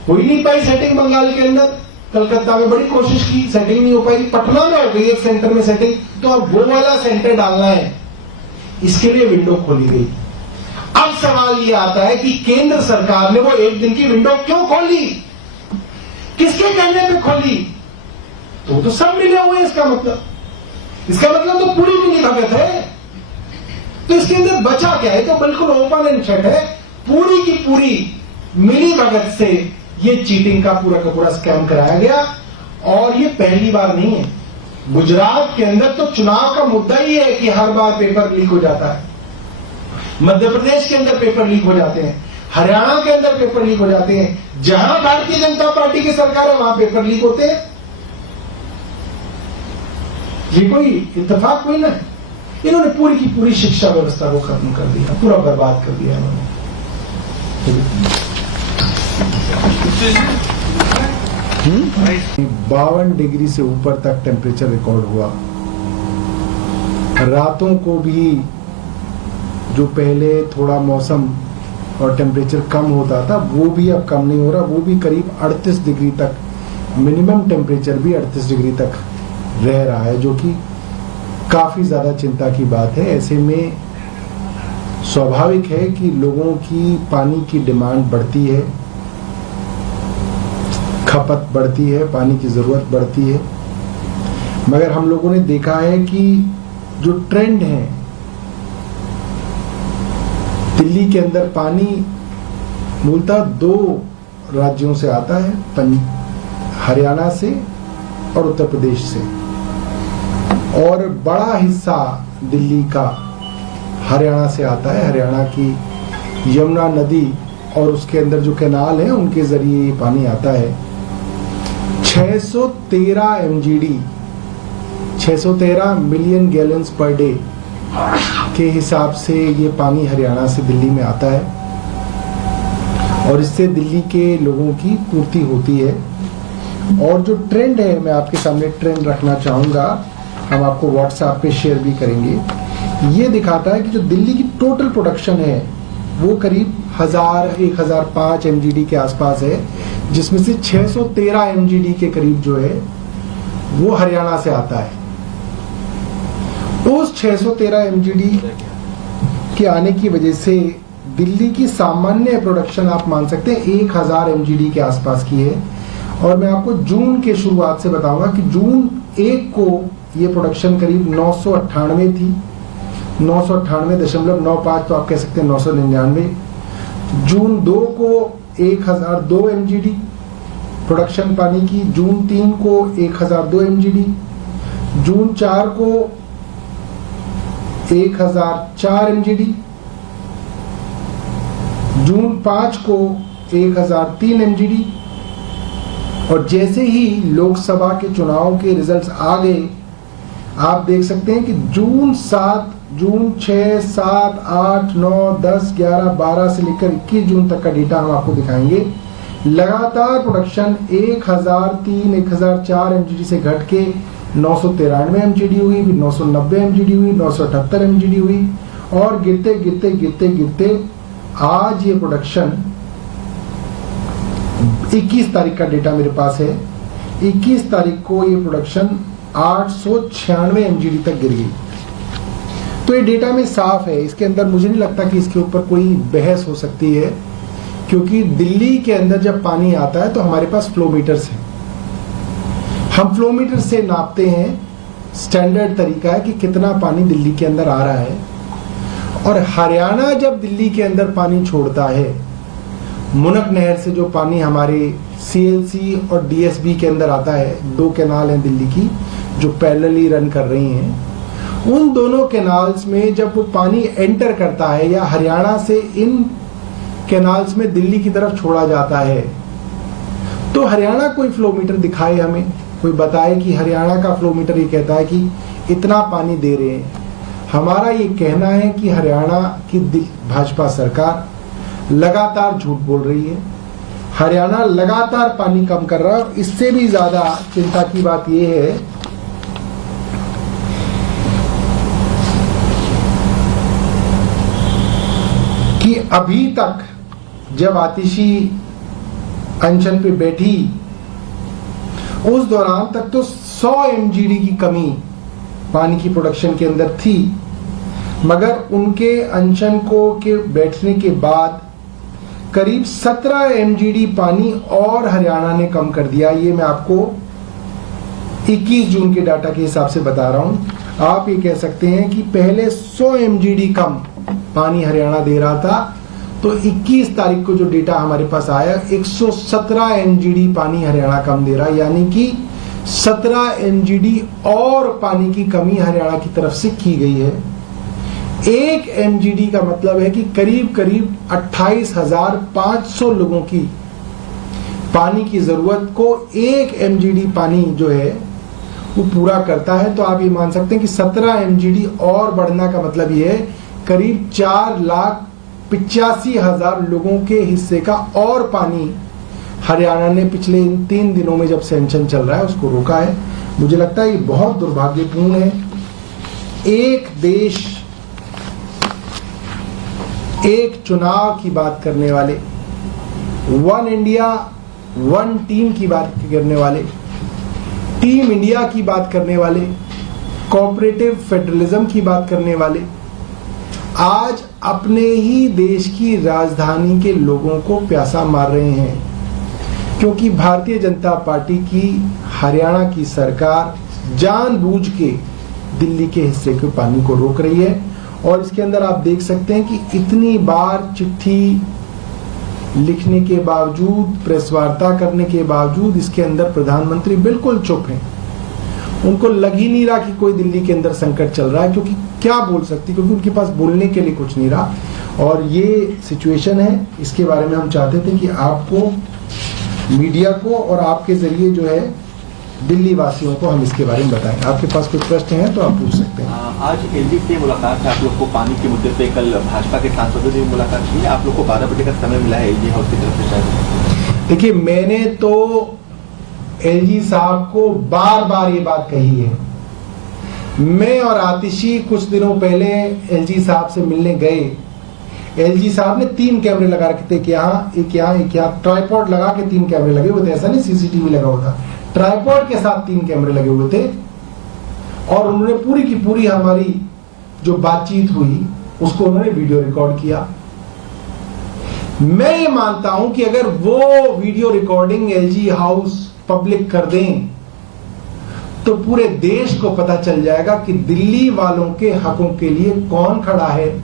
हो ही नहीं पाई सेटिंग बंगाल के अंदर, कलकत्ता में बड़ी कोशिश की, सेटिंग नहीं हो पाई, पटना में हो गई एक सेंटर में सेटिंग, तो अब वो वाला सेंटर डालना है, इसके लिए विंडो खोली गई। अब सवाल ये आता है कि केंद्र सरकार ने वो एक दिन की विंडो क्यों खोली, किसके कहने पे खोली? तो सब मिले हुए हैं। इसका मतलब तो पूरी मिली भगत है। तो इसके अंदर बचा क्या है? तो बिल्कुल ओपन एंड शट है। पूरी की पूरी मिली भगत से ये चीटिंग का पूरा स्कैम कराया गया। और ये पहली बार नहीं है। गुजरात के अंदर तो चुनाव का मुद्दा ही है कि हर बार पेपर लीक हो जाता है। मध्य प्रदेश के अंदर पेपर लीक हो जाते हैं, हरियाणा के अंदर पेपर लीक हो जाते हैं। जहां भारतीय जनता पार्टी की सरकार है वहां पेपर लीक होते हैं। ये कोई इत्तेफाक कोई ना है। इन्होंने पूरी की पूरी शिक्षा व्यवस्था को खत्म कर दिया, पूरा बर्बाद कर दिया इन्होंने। 52 डिग्री से ऊपर तक टेम्परेचर रिकॉर्ड हुआ। रातों को भी जो पहले थोड़ा मौसम और टेम्परेचर कम होता था वो भी अब कम नहीं हो रहा, वो भी करीब 38 डिग्री तक, मिनिमम टेम्परेचर भी 38 डिग्री तक रह रहा है, जो कि काफी ज्यादा चिंता की बात है। ऐसे में स्वाभाविक है कि लोगों की पानी की डिमांड बढ़ती है, खपत बढ़ती है, पानी की जरूरत बढ़ती है। मगर हम लोगों ने देखा है कि जो ट्रेंड है, दिल्ली के अंदर पानी मूलतः 2 राज्यों से आता है, हरियाणा से और उत्तर प्रदेश से, और बड़ा हिस्सा दिल्ली का हरियाणा से आता है। हरियाणा की यमुना नदी और उसके अंदर जो कैनाल है उनके जरिए ये पानी आता है। 613 एमजीडी, 613 मिलियन गैलन्स पर डे के हिसाब से ये पानी हरियाणा से दिल्ली में आता है और इससे दिल्ली के लोगों की पूर्ति होती है। और जो ट्रेंड है, मैं आपके सामने ट्रेंड रखना चाहूंगा, हम आपको व्हाट्सएप पे शेयर भी करेंगे। ये दिखाता है कि जो दिल्ली की टोटल प्रोडक्शन है वो करीब 1005 एमजीडी के आसपास है, जिसमें से 613 एमजीडी के करीब जो है वो हरियाणा से आता है। उस 613 एमजीडी के आने की वजह से दिल्ली की सामान्य प्रोडक्शन आप मान सकते हैं 1000 एमजीडी के आसपास की है। और मैं आपको जून के शुरुआत से बताऊंगा कि जून 1 को ये प्रोडक्शन करीब 998 थी, 998.95, तो आप कह सकते हैं 999। जून 2 को 1002 एमजीडी प्रोडक्शन पानी की, जून 3 को 1002 एमजीडी, जून 4 को 1004 एमजीडी, जून 5 को 1003 एमजीडी। और जैसे ही लोकसभा के चुनाव के रिजल्ट्स आ गए, आप देख सकते हैं कि जून 7, जून 6, 7, 8, 9, 10, 11, 12 से लेकर 21 जून तक का डेटा हम आपको दिखाएंगे। लगातार प्रोडक्शन 1003, 1004 एमजीडी से घट के 993 एमजीडी हुई, फिर 990 एमजीडी हुई, 978 एमजीडी हुई, और गिरते गिरते गिरते गिरते आज ये प्रोडक्शन 21 तारीख का डेटा मेरे पास है। 21 तारीख को ये प्रोडक्शन 896 एमजीडी तक गिर गई। तो ये डेटा में साफ है, इसके अंदर मुझे नहीं लगता कि इसके ऊपर कोई बहस हो सकती है, क्योंकि दिल्ली के अंदर जब पानी आता है तो हमारे पास फ्लोमीटर्स हैं। हम फ्लोमीटर से नापते हैं, स्टैंडर्ड तरीका है कि कितना पानी दिल्ली के अंदर आ रहा है। और हरियाणा जब दिल्ली के अंदर पानी छोड़ता है, मुनक नहर से जो पानी हमारे सीएलसी और डीएसबी के अंदर आता है, 2 कैनाल हैं दिल्ली की जो पैरेलली रन कर रही हैं, उन दोनों कैनाल्स में जब वो पानी एंटर करता है या हरियाणा से इन कैनाल्स में दिल्ली की तरफ छोड़ा जाता है, तो हरियाणा कोई फ्लोमीटर दिखाए हमें, कोई बताए कि हरियाणा का फ्लोमीटर ये कहता है कि इतना पानी दे रहे हैं। हमारा ये कहना है कि हरियाणा की भाजपा सरकार लगातार झूठ बोल रही है। हरियाणा लगातार पानी कम कर रहा है। इससे भी ज्यादा चिंता की बात यह है कि अभी तक जब आतिशी अनशन पे बैठी, उस दौरान तक तो 100 एमजीडी की कमी पानी की प्रोडक्शन के अंदर थी, मगर उनके अनशन को के बैठने के बाद करीब 17 एमजीडी पानी और हरियाणा ने कम कर दिया। ये मैं आपको 21 जून के डाटा के हिसाब से बता रहा हूं। आप ये कह सकते हैं कि पहले 100 एमजीडी कम पानी हरियाणा दे रहा था, तो 21 तारीख को जो डेटा हमारे पास आया 117 एमजीडी पानी हरियाणा कम दे रहा, यानी कि 17 एमजीडी और पानी की कमी हरियाणा की तरफ से की गई है। 1 एमजीडी का मतलब है कि करीब करीब 28,500 लोगों की पानी की जरूरत को 1 एमजीडी पानी जो है वो पूरा करता है, तो आप ये मान सकते हैं कि 17 MGD और बढ़ना का मतलब ये है करीब 4,85,000 लोगों के हिस्से का और पानी हरियाणा ने पिछले इन 3 दिनों में जब सैंक्शन चल रहा है उसको रोका है। मुझे लगता है ये बहुत दुर्भाग्यपूर्ण है। एक देश, एक चुनाव की बात करने वाले, वन इंडिया वन टीम की बात करने वाले, टीम इंडिया की बात करने वाले, कोऑपरेटिव फेडरलिज्म की बात करने वाले, आज अपने ही देश की राजधानी के लोगों को प्यासा मार रहे हैं, क्योंकि भारतीय जनता पार्टी की हरियाणा की सरकार जानबूझ के दिल्ली के हिस्से के पानी को रोक रही है। और इसके अंदर आप देख सकते हैं कि इतनी बार चिट्ठी लिखने के बावजूद, प्रेस वार्ता करने के बावजूद इसके अंदर प्रधानमंत्री बिल्कुल चुप हैं। उनको लग ही नहीं रहा कि कोई दिल्ली के अंदर संकट चल रहा है, क्योंकि क्या बोल सकती, क्योंकि उनके पास बोलने के लिए कुछ नहीं रहा। और ये सिचुएशन है, इसके बारे में हम चाहते थे कि आपको, मीडिया को और आपके जरिए जो है दिल्ली वासियों को हम इसके बारे में बताएं। आपके पास कुछ प्रश्न हैं तो आप पूछ सकते हैं। आज एलजी से मुलाकात है आप लोग को, पानी के मुद्दे पे कल भाजपा के सांसदों से मुलाकात की है, आप लोग को 12 बजे का समय मिला है एलजी हाउस की तरफ से शायद। देखिए, मैंने तो एलजी साहब को बार बार ये बात कही है। मैं और आतिशी कुछ दिनों पहले एलजी साहब से मिलने गए। एलजी साहब ने 3 कैमरे लगा रखे थे, एक यहाँ, ट्राइपॉड लगा के 3 कैमरे लगे हुए थे, ऐसा नहीं सीसीटीवी लगा हुआ था, ट्राइपॉड के साथ 3 कैमरे लगे हुए थे। और उन्होंने पूरी की पूरी हमारी जो बातचीत हुई उसको उन्होंने वीडियो रिकॉर्ड किया। मैं ये मानता हूं कि अगर वो video recording LG house public कर दें तो पूरे देश को पता चल जाएगा कि दिल्ली वालों के हकों के लिए कौन खड़ा है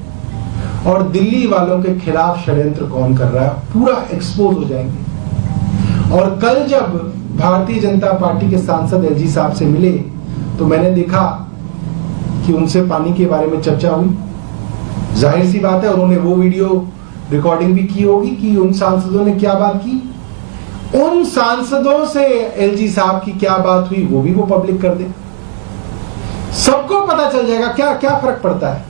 और दिल्ली वालों के खिलाफ षड्यंत्र कौन कर रहा है, पूरा एक्सपोज हो जाएंगे। और कल जब भारतीय जनता पार्टी के सांसद एलजी साहब से मिले तो मैंने देखा कि उनसे पानी के बारे में चर्चा हुई। जाहिर सी बात है उन्होंने वो वीडियो रिकॉर्डिंग भी की होगी कि उन सांसदों ने क्या बात की। उन सांसदों से एलजी साहब की क्या बात हुई वो भी वो पब्लिक कर दे, सबको पता चल जाएगा। क्या क्या फर्क पड़ता है,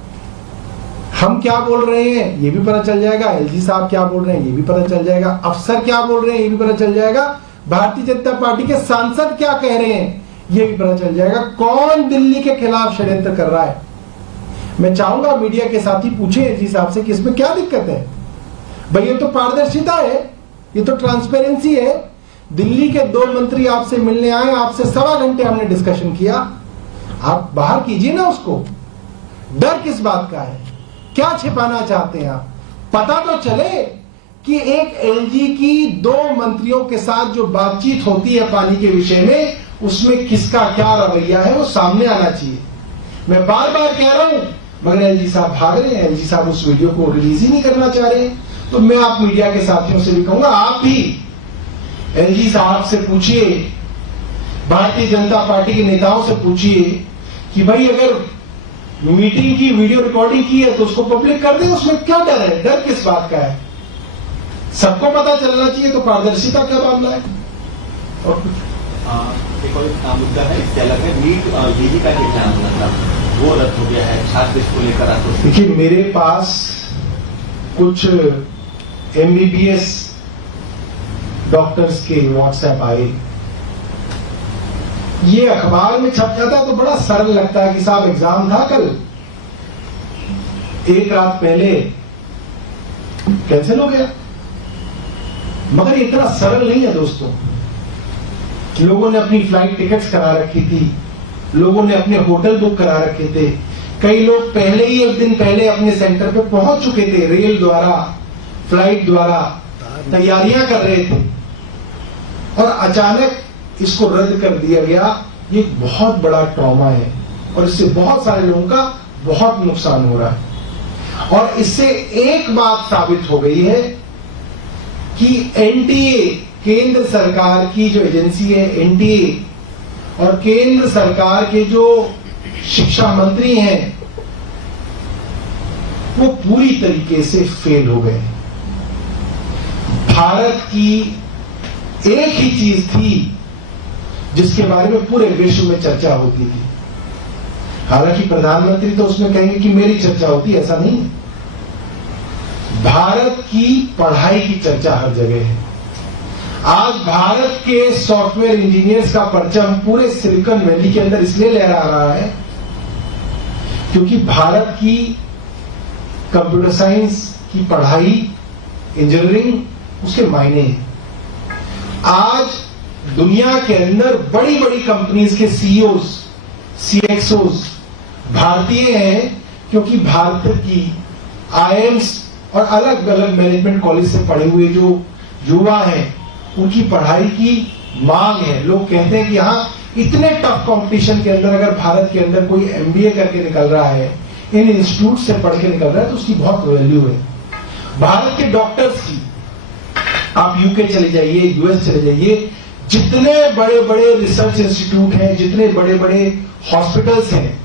हम क्या बोल रहे हैं ये भी पता चल जाएगा, एलजी साहब क्या बोल रहे हैं ये भी पता चल जाएगा, अफसर क्या बोल रहे हैं ये भी पता चल जाएगा, भारतीय जनता पार्टी के सांसद क्या कह रहे हैं ये भी पता चल जाएगा, कौन दिल्ली के खिलाफ षड्यंत्र कर रहा है। मैं चाहूंगा मीडिया के साथी पूछे एलजी साहब से कि इसमें क्या दिक्कत है। भाई ये तो पारदर्शिता है, ये तो ट्रांसपेरेंसी है। दिल्ली के 2 मंत्री आपसे मिलने आए, आपसे 1.25 घंटे हमने डिस्कशन किया, आप बाहर कीजिए ना उसको। डर किस बात का है, क्या छिपाना चाहते हैं आप। पता तो चले कि एक एलजी की 2 मंत्रियों के साथ जो बातचीत होती है पानी के विषय में, उसमें किसका क्या रवैया है वो सामने आना चाहिए। मैं बार बार कह रहा हूं, मगर एलजी साहब भाग रहे हैं, एलजी साहब उस वीडियो को रिलीज ही नहीं करना चाह रहे। तो मैं आप मीडिया के साथियों से भी कहूंगा, आप भी एलजी साहब से पूछिए, भारतीय जनता पार्टी के नेताओं से पूछिए कि भाई अगर मीटिंग की वीडियो रिकॉर्डिंग की है तो उसको पब्लिक कर दे, उसमें क्या डर है, डर किस बात का है। सबको पता चलना चाहिए, तो पारदर्शिता क्या मामला है। और एक और मुद्दा है, इससे अलग है, नीट यूजी का एग्जाम होना था वो रद्द हो गया है, छात्र इसको लेकर आते। देखिए, मेरे पास कुछ MBBS डॉक्टर्स के व्हाट्सएप आए। ये अखबार में छप जाता है तो बड़ा सरल लगता है कि साहब एग्जाम था कल, एक रात पहले कैंसिल हो गया। मगर ये इतना सरल नहीं है दोस्तों। लोगों ने अपनी फ्लाइट टिकट्स करा रखी थी, लोगों ने अपने होटल बुक करा रखे थे, कई लोग पहले ही 1 दिन पहले अपने सेंटर पे पहुंच चुके थे, रेल द्वारा, फ्लाइट द्वारा तैयारियां कर रहे थे, और अचानक इसको रद्द कर दिया गया। ये एक बहुत बड़ा ट्रॉमा है और इससे बहुत सारे लोगों का बहुत नुकसान हो रहा है। और इससे एक बात साबित हो गई है कि एनटीए, केंद्र सरकार की जो एजेंसी है एनटीए, और केंद्र सरकार के जो शिक्षा मंत्री हैं वो पूरी तरीके से फेल हो गए। भारत की एक ही चीज थी जिसके बारे में पूरे विश्व में चर्चा होती थी। हालांकि प्रधानमंत्री तो उसमें कहेंगे कि मेरी चर्चा होती, ऐसा नहीं है। भारत की पढ़ाई की चर्चा हर जगह है। आज भारत के सॉफ्टवेयर इंजीनियर्स का परचम पूरे सिलिकॉन वैली के अंदर इसलिए लहरा रहा है क्योंकि भारत की कंप्यूटर साइंस की पढ़ाई, इंजीनियरिंग, उसके मायने हैं। आज दुनिया के अंदर बड़ी बड़ी कंपनीज के सीईओज, सीएक्सओज भारतीय हैं क्योंकि भारत की आईआईएम्स और अलग अलग मैनेजमेंट कॉलेज से पढ़े हुए जो युवा हैं उनकी पढ़ाई की मांग है। लोग कहते हैं कि हाँ, इतने टफ कंपटीशन के अंदर अगर भारत के अंदर कोई एमबीए करके निकल रहा है, इन इंस्टीट्यूट से पढ़ के निकल रहा है, तो उसकी बहुत वैल्यू है। भारत के डॉक्टर्स की आप यूके चले जाइए, यूएस चले जाइए, जितने बड़े बड़े रिसर्च इंस्टीट्यूट हैं, जितने बड़े बड़े हॉस्पिटल्स हैं,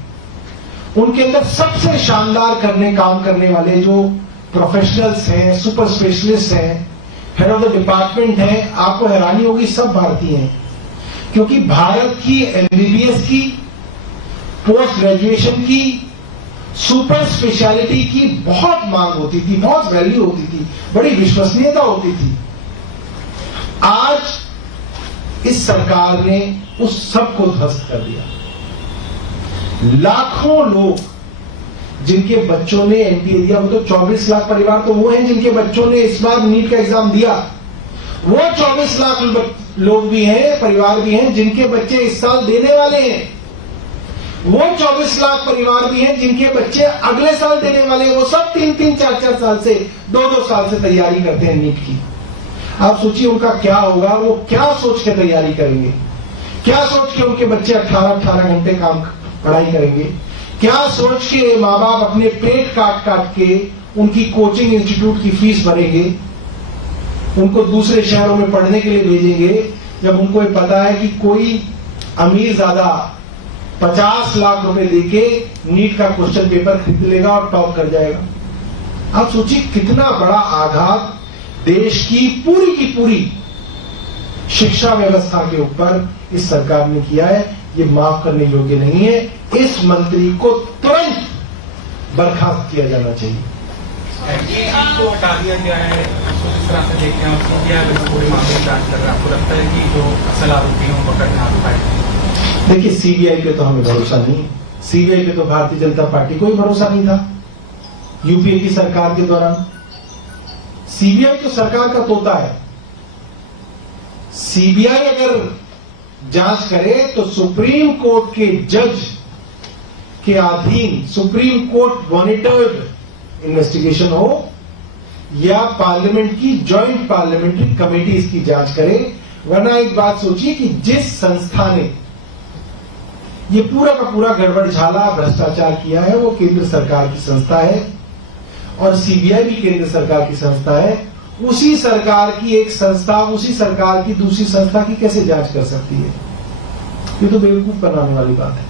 उनके अंदर सबसे शानदार काम करने वाले जो प्रोफेशनल्स हैं, सुपर स्पेशलिस्ट हैं, हेड ऑफ द डिपार्टमेंट हैं, आपको हैरानी होगी, सब भारतीय हैं। क्योंकि भारत की एमबीबीएस की, पोस्ट ग्रेजुएशन की, सुपर स्पेशलिटी की बहुत मांग होती थी, बहुत वैल्यू होती थी, बड़ी विश्वसनीयता होती थी। आज इस सरकार ने उस सब को ध्वस्त कर दिया। लाखों लोग जिनके बच्चों ने एनटीए दिया, वो तो 24 लाख परिवार तो वो हैं जिनके बच्चों ने इस बार नीट का एग्जाम दिया। वो 24 लाख लोग भी हैं, परिवार भी हैं जिनके बच्चे इस साल देने वाले हैं। वो 24 लाख परिवार भी हैं जिनके बच्चे अगले साल देने वाले हैं। वो सब 3-3, 4-4 साल से, 2-2 साल से तैयारी करते हैं नीट की। आप सोचिए उनका क्या होगा, वो क्या सोच के तैयारी करेंगे, क्या सोच के उनके बच्चे 18-18 घंटे पढ़ाई करेंगे, क्या सोच के माँ बाप अपने पेट काट काट के उनकी कोचिंग इंस्टीट्यूट की फीस भरेंगे, उनको दूसरे शहरों में पढ़ने के लिए भेजेंगे, जब उनको ये पता है कि कोई अमीर ज्यादा 50 लाख रुपए देके नीट का क्वेश्चन पेपर खरीद लेगा और टॉप कर जाएगा। आप सोचिए कितना बड़ा आघात देश की पूरी शिक्षा व्यवस्था के ऊपर इस सरकार ने किया है। ये माफ करने योग्य नहीं है। इस मंत्री को तुरंत बर्खास्त किया जाना चाहिए। को हटा दिया गया है, तो इस तरह से देखते हैं सीबीआई पूरे मामले की जांच कर रहा है। आपको लगता है कि जो असल आरोपी हैं उनको पकड़ना पाएगा? देखिए, सीबीआई पे तो हमें भरोसा नहीं। सीबीआई पे तो भारतीय जनता पार्टी को ही भरोसा नहीं था यूपीए की सरकार के दौरान। सीबीआई तो सरकार का तोता है। सीबीआई अगर जांच करे तो सुप्रीम कोर्ट के जज के अधीन सुप्रीम कोर्ट मॉनिटर्ड इन्वेस्टिगेशन हो या पार्लियामेंट की जॉइंट पार्लियामेंट्री कमेटी इसकी जांच करे। वरना एक बात सोचिए कि जिस संस्था ने ये पूरा का पूरा गड़बड़ झाला भ्रष्टाचार किया है वो केंद्र सरकार की संस्था है और सीबीआई भी केंद्र सरकार की संस्था है। उसी सरकार की एक संस्था उसी सरकार की दूसरी संस्था की कैसे जांच कर सकती है? ये तो बेवकूफ बनाने वाली बात है।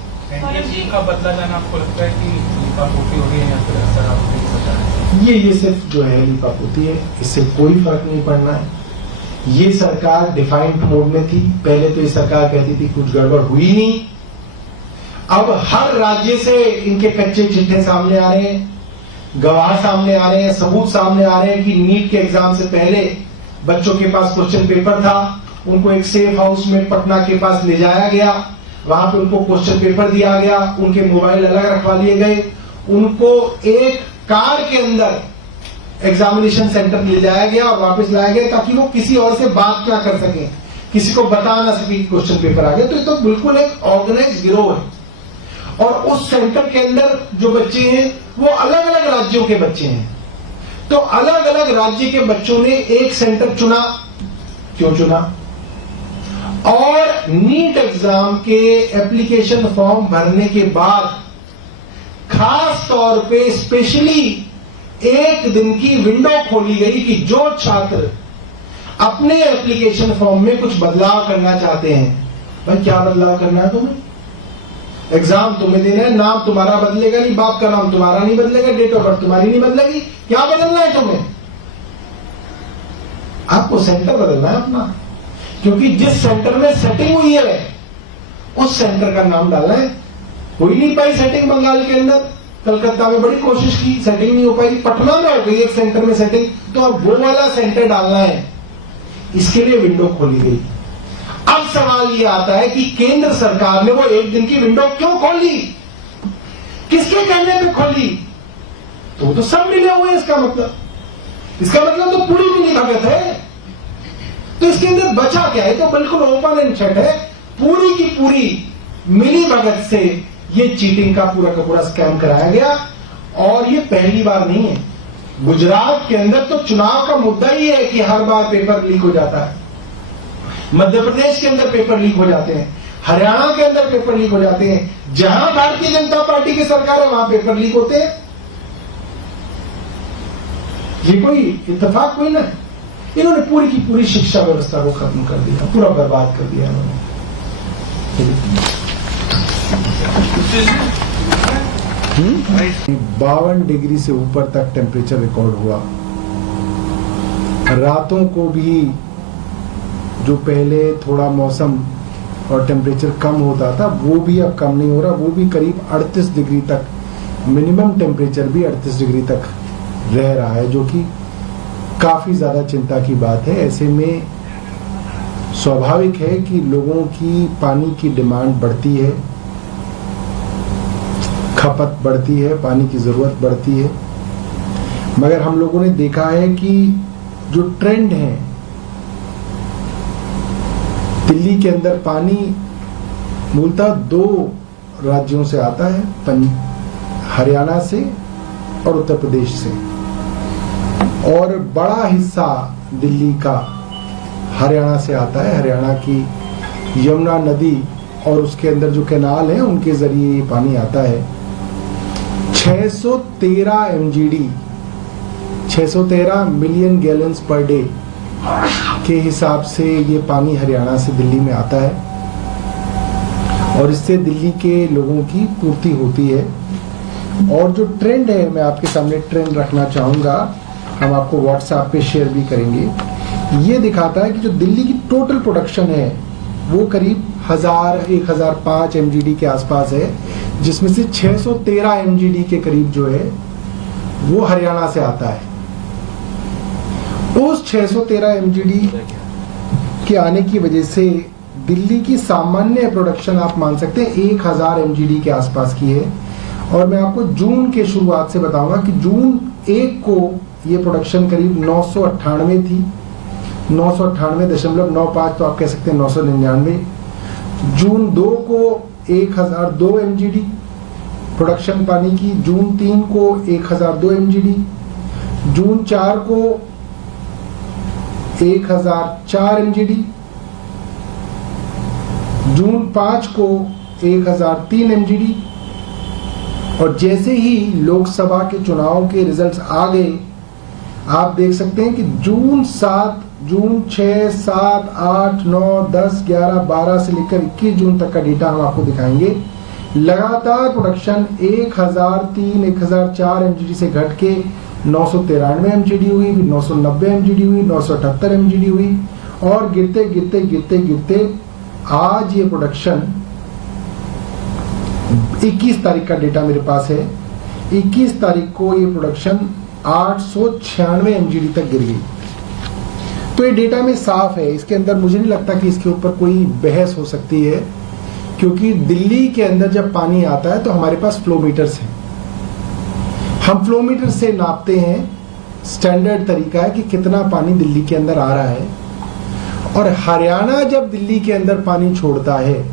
का बदला जाना आपको लगता है कि लीपापोती हो गई है या फिर असर आरोपी की सजा है? ये सिर्फ जो है लीपापोती है, इससे कोई फर्क नहीं पड़ना है। ये सरकार डिफाइंड मोड में थी। पहले तो ये सरकार कहती थी कुछ गड़बड़ हुई नहीं। अब हर राज्य से इनके कच्चे चिट्ठे सामने आ रहे हैं, गवाह सामने आ रहे हैं, सबूत सामने आ रहे हैं कि नीट के एग्जाम से पहले बच्चों के पास क्वेश्चन पेपर था। उनको एक सेफ हाउस में पटना के पास ले जाया गया, वहां पे उनको क्वेश्चन पेपर दिया गया, उनके मोबाइल अलग रखवा लिए गए, उनको एक कार के अंदर एग्जामिनेशन सेंटर ले जाया गया और वापस लाया गया ताकि वो किसी और से बात ना कर सके, किसी को बता ना सके क्वेश्चन पेपर आ गया। तो ये तो बिल्कुल एक ऑर्गेनाइज गिरोह है। और उस सेंटर के अंदर जो बच्चे हैं वो अलग अलग राज्यों के बच्चे हैं। तो अलग अलग राज्य के बच्चों ने एक सेंटर चुना। क्यों चुना? और नीट एग्जाम के एप्लीकेशन फॉर्म भरने के बाद खास तौर पे स्पेशली एक दिन की विंडो खोली गई कि जो छात्र अपने एप्लीकेशन फॉर्म में कुछ बदलाव करना चाहते हैं, भाई क्या बदलाव करना है तुम्हें? एग्जाम तुम्हें देना है, नाम तुम्हारा बदलेगा नहीं, बाप का नाम तुम्हारा नहीं बदलेगा, डेट ऑफ बर्थ तुम्हारी नहीं बदलेगी, क्या बदलना है तुम्हें? आपको सेंटर बदलना है अपना। क्योंकि जिस सेंटर में सेटिंग हुई है उस सेंटर का नाम डालना है। हो ही नहीं पाई सेटिंग बंगाल के अंदर, कलकत्ता में बड़ी कोशिश की, सेटिंग नहीं हो पाई, पटना में हो गई एक सेंटर में सेटिंग, तो अब वो वाला सेंटर डालना है, इसके लिए विंडो खोली गई। अब सवाल ये आता है कि केंद्र सरकार ने वो एक दिन की विंडो क्यों खोली, किसके कहने पे खोली? तो सब मिले हुए हैं, इसका मतलब तो पूरी मिली भगत है। तो इसके अंदर बचा क्या है? तो बिल्कुल ओपन एंड शट है, पूरी की पूरी मिली भगत से ये चीटिंग का पूरा स्कैम कराया गया। और ये पहली बार नहीं है, गुजरात के अंदर तो चुनाव का मुद्दा ही है कि हर बार पेपर लीक हो जाता है, मध्य प्रदेश के अंदर पेपर लीक हो जाते हैं, हरियाणा के अंदर पेपर लीक हो जाते हैं, जहां भारतीय जनता पार्टी की सरकार है वहां पेपर लीक होते हैं। ये कोई इत्तेफाक कोई ना है। इन्होंने पूरी की पूरी शिक्षा व्यवस्था को खत्म कर दिया, पूरा बर्बाद कर दिया इन्होंने। 52 डिग्री से ऊपर तक टेम्परेचर रिकॉर्ड हुआ। रातों को भी जो पहले थोड़ा मौसम और टेम्परेचर कम होता था वो भी अब कम नहीं हो रहा, वो भी करीब 38 डिग्री तक, मिनिमम टेम्परेचर भी 38 डिग्री तक रह रहा है, जो कि काफी ज्यादा चिंता की बात है। ऐसे में स्वाभाविक है कि लोगों की पानी की डिमांड बढ़ती है, खपत बढ़ती है, पानी की जरूरत बढ़ती है। मगर हम लोगों ने देखा है कि जो ट्रेंड है, दिल्ली के अंदर पानी मूलतः 2 राज्यों से आता है, हरियाणा से और उत्तर प्रदेश से, और बड़ा हिस्सा दिल्ली का हरियाणा से आता है। हरियाणा की यमुना नदी और उसके अंदर जो कैनाल है उनके जरिए ये पानी आता है। 613 एमजीडी, 613 मिलियन गैलन्स पर डे के हिसाब से ये पानी हरियाणा से दिल्ली में आता है और इससे दिल्ली के लोगों की पूर्ति होती है। और जो ट्रेंड है, मैं आपके सामने ट्रेंड रखना चाहूंगा, हम आपको व्हाट्सएप पे शेयर भी करेंगे। ये दिखाता है कि जो दिल्ली की टोटल प्रोडक्शन है वो करीब 1005 एमजीडी के आसपास है, जिसमें से 613 एमजीडी के करीब जो है वो हरियाणा से आता है। उस 613 एमजीडी के आने की वजह से दिल्ली की सामान्य प्रोडक्शन आप मान सकते हैं 1000 एमजीडी के आसपास की है। और मैं आपको जून के शुरुआत से बताऊंगा कि जून 1 को ये प्रोडक्शन करीब 998 थी, 998.95, तो आप कह सकते हैं 999। जून 2 को 1002 एमजीडी प्रोडक्शन पानी की, जून 3 को 1002 एमजीडी, जून 4 को 1004 एमजीडी, जून 5 को 1003 एमजीडी। और जैसे ही लोकसभा के चुनाव के रिजल्ट्स आ गए, आप देख सकते हैं कि जून 7, जून 6, 7, 8, 9, 10, 11, 12 से लेकर 21 जून तक का डेटा हम आपको दिखाएंगे। लगातार प्रोडक्शन 1003, 1004 एमजीडी से घट के 993 एमजीडी हुई, 990 एमजीडी हुई, 978 एमजीडी हुई, और गिरते गिरते गिरते गिरते आज ये प्रोडक्शन 21 तारीख का डेटा मेरे पास है, 21 तारीख को ये प्रोडक्शन 896 एमजीडी तक गिर गई। तो ये डेटा में साफ है, इसके अंदर मुझे नहीं लगता कि इसके ऊपर कोई बहस हो सकती है, क्योंकि दिल्ली के अंदर जब पानी आता है तो हमारे पास फ्लो मीटर्स हैं, हम फ्लो मीटर से नापते हैं। स्टैंडर्ड तरीका है कि कितना पानी दिल्ली के अंदर आ रहा है। और हरियाणा जब दिल्ली के अंदर पानी छोड़ता है,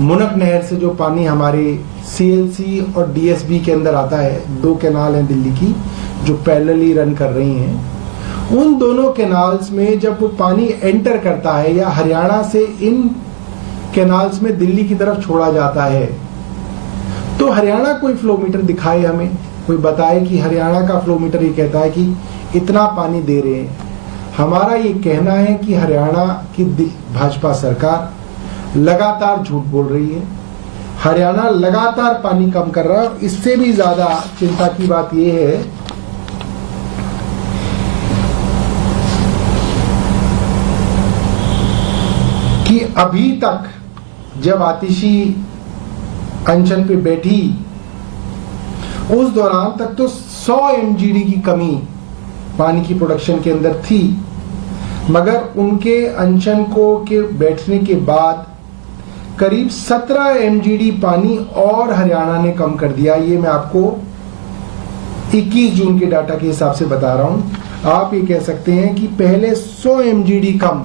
मुनक नहर से जो पानी हमारे सीएलसी और डीएसबी के अंदर आता है, 2 कैनाल हैं दिल्ली की जो पैरेलली रन कर रही हैं, उन दोनों कैनाल्स में जब वो पानी एंटर करता है या हरियाणा से इन कैनाल्स में दिल्ली की तरफ छोड़ा जाता है, तो हरियाणा कोई फ्लो मीटर दिखाए, हमें कोई बताए कि हरियाणा का फ्लो मीटर ये कहता है कि इतना पानी दे रहे हैं। हमारा ये कहना है कि हरियाणा की भाजपा सरकार लगातार झूठ बोल रही है, हरियाणा लगातार पानी कम कर रहा है। इससे भी ज्यादा चिंता की बात यह है कि अभी तक जब आतिशी अनशन पे बैठी उस दौरान तक तो 100 MGD की कमी पानी की प्रोडक्शन के अंदर थी, मगर उनके अनशन को के बैठने के बाद करीब 17 MGD पानी और हरियाणा ने कम कर दिया। ये मैं आपको 21 जून के डाटा के हिसाब से बता रहा हूं। आप ये कह सकते हैं कि पहले 100 MGD कम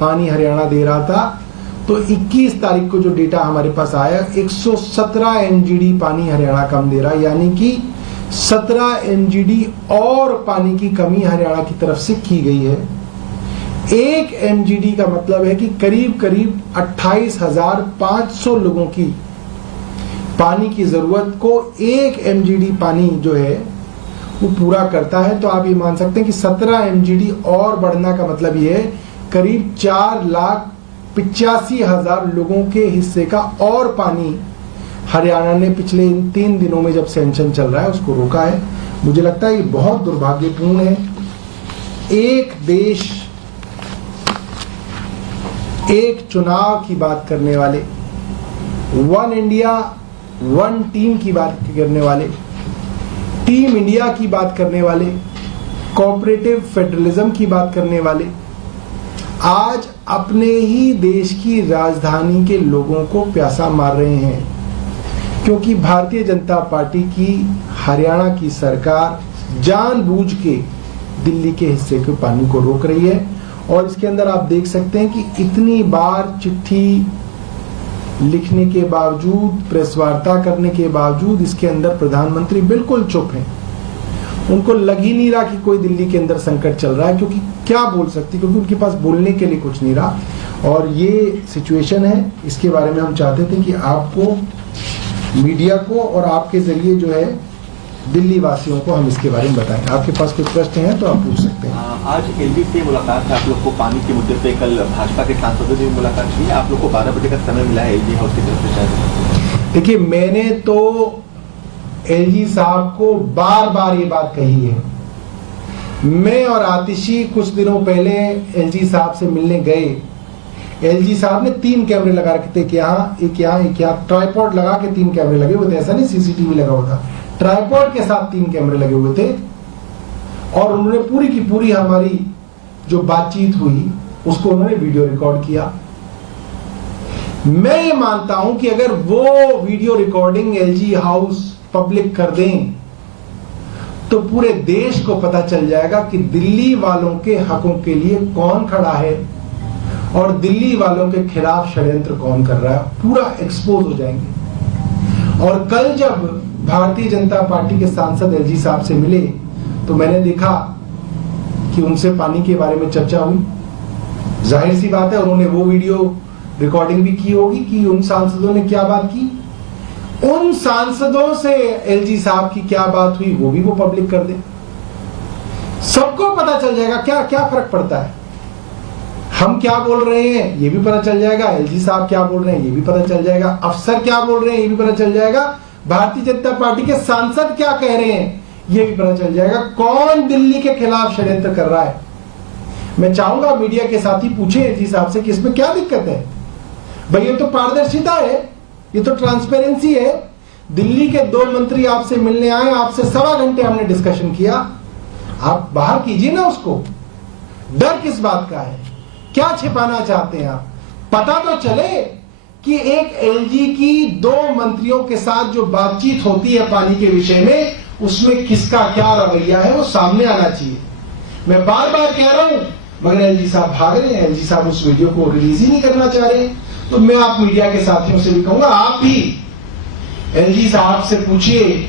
पानी हरियाणा दे रहा था, तो 21 तारीख को जो डेटा हमारे पास आया 117 MGD पानी हरियाणा कम दे रहा, यानी कि 17 MGD और पानी की कमी हरियाणा की तरफ से की गई है। 1 MGD का मतलब है कि करीब करीब 28,500 लोगों की पानी की जरूरत को 1 MGD पानी जो है वो पूरा करता है। तो आप ये मान सकते हैं कि 17 MGD और बढ़ना का मतलब ये है करीब 4,85,000 लोगों के हिस्से का और पानी हरियाणा ने पिछले इन 3 दिनों में जब सैंक्शन चल रहा है उसको रोका है। मुझे लगता है ये बहुत दुर्भाग्यपूर्ण है। एक देश, एक चुनाव की बात करने वाले, वन इंडिया वन टीम की बात करने वाले, टीम इंडिया की बात करने वाले, कोऑपरेटिव फेडरलिज्म की बात करने वाले आज अपने ही देश की राजधानी के लोगों को प्यासा मार रहे हैं, क्योंकि भारतीय जनता पार्टी की हरियाणा की सरकार जानबूझ के दिल्ली के हिस्से के पानी को रोक रही है। और इसके अंदर आप देख सकते हैं कि इतनी बार चिट्ठी लिखने के बावजूद, प्रेस वार्ता करने के बावजूद इसके अंदर प्रधानमंत्री बिल्कुल चुप हैं। उनको लग ही नहीं रहा कि कोई दिल्ली के अंदर संकट चल रहा है, क्योंकि क्या बोल सकती, क्योंकि उनके पास बोलने के लिए कुछ नहीं रहा। और ये सिचुएशन है, इसके बारे में हम चाहते थे कि आपको, मीडिया को और आपके जरिए जो है दिल्ली वासियों को हम इसके बारे में बताएं। आपके पास कुछ प्रश्न हैं तो आप पूछ सकते हैं। आज एलडी से मुलाकात है आप लोग को पानी के मुद्दे पे, कल भाजपा के सांसदों से मुलाकात की, आप लोग को 12 बजे का समय मिला है एलजी हाउस की तरफ से शायद। देखिए, मैंने तो एलजी साहब को बार बार ये बात कही है। मैं और आतिशी कुछ दिनों पहले एलजी साहब से मिलने गए। एलजी साहब ने 3 कैमरे लगा रखे थे, एक यहाँ ट्राइपॉड लगा के 3 कैमरे लगे हुए थे, ऐसा नहीं सीसीटीवी लगा हुआ था, ट्राइपॉड के साथ 3 कैमरे लगे हुए थे। और उन्होंने पूरी की पूरी हमारी जो बातचीत हुई उसको उन्होंने वीडियो रिकॉर्ड किया। मैं ये मानता हूं कि अगर वो video recording LG house public कर दें तो पूरे देश को पता चल जाएगा कि दिल्ली वालों के हकों के लिए कौन खड़ा है और दिल्ली वालों के खिलाफ षड्यंत्र कौन कर रहा है, पूरा एक्सपोज हो जाएंगे। और कल जब भारतीय जनता पार्टी के सांसद एलजी साहब से मिले तो मैंने देखा कि उनसे पानी के बारे में चर्चा हुई। जाहिर सी बात है उन्होंने वो वीडियो रिकॉर्डिंग भी की होगी कि उन सांसदों ने क्या बात की। उन सांसदों से एलजी साहब की क्या बात हुई वो भी वो पब्लिक कर दे, सबको पता चल जाएगा। क्या क्या फर्क पड़ता है, हम क्या बोल रहे हैं ये भी पता चल जाएगा, एलजी साहब क्या बोल रहे हैं ये भी पता चल जाएगा, अफसर क्या बोल रहे हैं ये भी पता चल जाएगा, भारतीय जनता पार्टी के सांसद क्या कह रहे हैं ये भी पता चल जाएगा, कौन दिल्ली के खिलाफ षड्यंत्र कर रहा है। मैं चाहूंगा मीडिया के साथी पूछे एलजी साहब से कि इसमें क्या दिक्कत है। भाई ये तो पारदर्शिता है, ये तो ट्रांसपेरेंसी है। दिल्ली के 2 मंत्री आपसे मिलने आए, आपसे 1.25 घंटे हमने डिस्कशन किया, आप बाहर कीजिए ना उसको। डर किस बात का है, क्या छिपाना चाहते हैं आप। पता तो चले कि एक एलजी की 2 मंत्रियों के साथ जो बातचीत होती है पानी के विषय में, उसमें किसका क्या रवैया है वो सामने आना चाहिए। मैं बार बार कह रहा हूं मगर एलजी साहब भाग रहे हैं, एलजी साहब उस वीडियो को रिलीज ही नहीं करना चाह रहे। तो मैं आप मीडिया के साथियों से भी कहूंगा, आप भी एलजी साहब से पूछिए,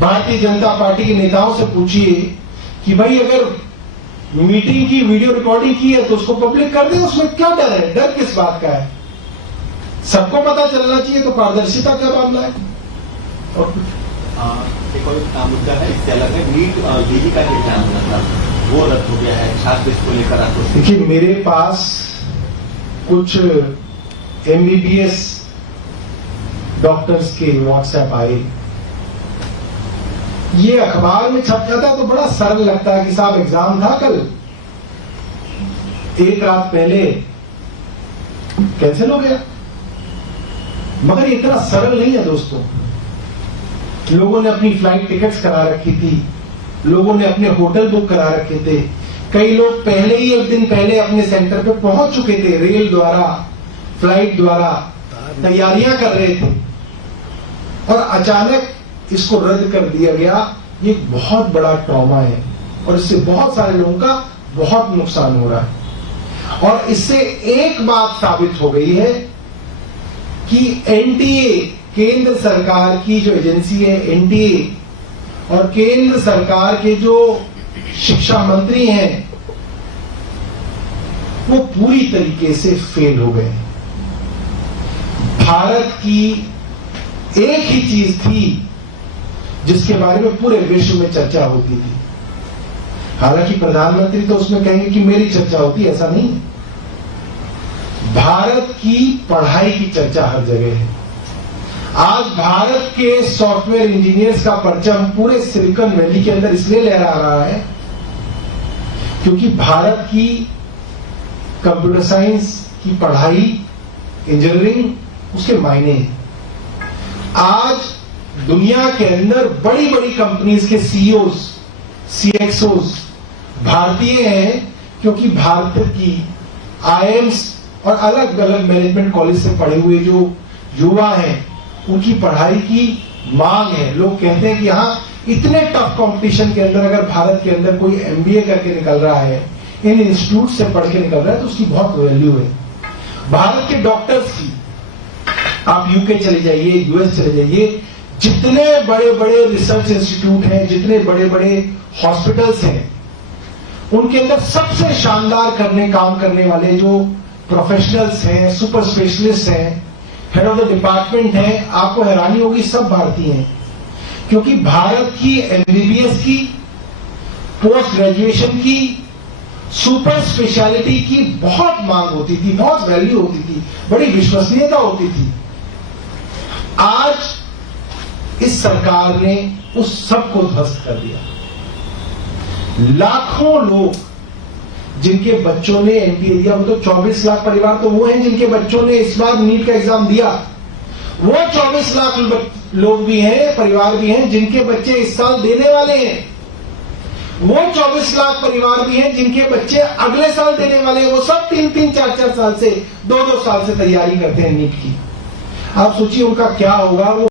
भारतीय जनता पार्टी के नेताओं से पूछिए कि भाई अगर मीटिंग की वीडियो रिकॉर्डिंग की है तो उसको पब्लिक कर दे, उसमें क्या डर है, डर किस बात का है। सबको पता चलना चाहिए, तो पारदर्शिता का मामला है। और एक और मुद्दा है इससे अलग है, नीट यूजी का एग्जाम था वो रद्द हो गया है, छात्र इसको लेकर आपको। देखिए, मेरे पास कुछ MBBS डॉक्टर्स के व्हाट्सएप आए, ये अखबार में छप जाता तो बड़ा सरल लगता है कि साहब एग्जाम था कल, एक रात पहले कैंसिल हो गया। मगर ये इतना सरल नहीं है दोस्तों। लोगों ने अपनी फ्लाइट टिकट्स करा रखी थी, लोगों ने अपने होटल बुक करा रखे थे, कई लोग पहले ही एक दिन पहले अपने सेंटर पे पहुंच चुके थे, रेल द्वारा, फ्लाइट द्वारा तैयारियां कर रहे थे, और अचानक इसको रद्द कर दिया गया। ये एक बहुत बड़ा ट्रॉमा है और इससे बहुत सारे लोगों का बहुत नुकसान हो रहा है। और इससे एक बात साबित हो गई है कि एनटीए, केंद्र सरकार की जो एजेंसी है एनटीए, और केंद्र सरकार के जो शिक्षा मंत्री हैं, वो पूरी तरीके से फेल हो गए। भारत की एक ही चीज थी जिसके बारे में पूरे विश्व में चर्चा होती थी। हालांकि प्रधानमंत्री तो उसमें कहेंगे कि मेरी चर्चा होती, ऐसा नहीं। भारत की पढ़ाई की चर्चा हर जगह है। आज भारत के सॉफ्टवेयर इंजीनियर्स का परचम पूरे सिलिकॉन वैली के अंदर इसलिए लहरा रहा है क्योंकि भारत की कंप्यूटर साइंस की पढ़ाई, इंजीनियरिंग, उसके मायने हैं। आज दुनिया के अंदर बड़ी बड़ी कंपनीज के सीईओज, सीएक्सओज भारतीय हैं, क्योंकि भारत की आईआईएम्स और अलग अलग मैनेजमेंट कॉलेज से पढ़े हुए जो युवा हैं, उनकी पढ़ाई की मांग है। लोग कहते हैं कि हाँ, इतने टफ कंपटीशन के अंदर अगर भारत के अंदर कोई एमबीए करके निकल रहा है, इन इंस्टीट्यूट से पढ़ के निकल रहा है, तो उसकी बहुत वैल्यू है। भारत के डॉक्टर्स की, आप यूके चले जाइए, यूएस चले जाइए, जितने बड़े बड़े रिसर्च इंस्टीट्यूट हैं, जितने बड़े बड़े हॉस्पिटल्स हैं, उनके अंदर सबसे शानदार काम करने वाले जो प्रोफेशनल्स हैं, सुपर स्पेशलिस्ट हैं, हेड ऑफ द डिपार्टमेंट हैं, आपको हैरानी होगी, सब भारतीय हैं। क्योंकि भारत की एमबीबीएस की, पोस्ट ग्रेजुएशन की, सुपर स्पेशलिटी की बहुत मांग होती थी, बहुत वैल्यू होती थी, बड़ी विश्वसनीयता होती थी। आज इस सरकार ने उस सब को ध्वस्त कर दिया। लाखों लोग जिनके बच्चों ने एनटीए दिया, वो तो 24 लाख परिवार तो वो हैं जिनके बच्चों ने इस बार नीट का एग्जाम दिया। वो 24 लाख लोग भी हैं, परिवार भी हैं, जिनके बच्चे इस साल देने वाले हैं। वो 24 लाख परिवार भी हैं जिनके बच्चे अगले साल देने वाले हैं। वो सब 3-3, 4-4 साल से, 2-2 साल से तैयारी करते हैं नीट की। आप सोचिए उनका क्या होगा। वो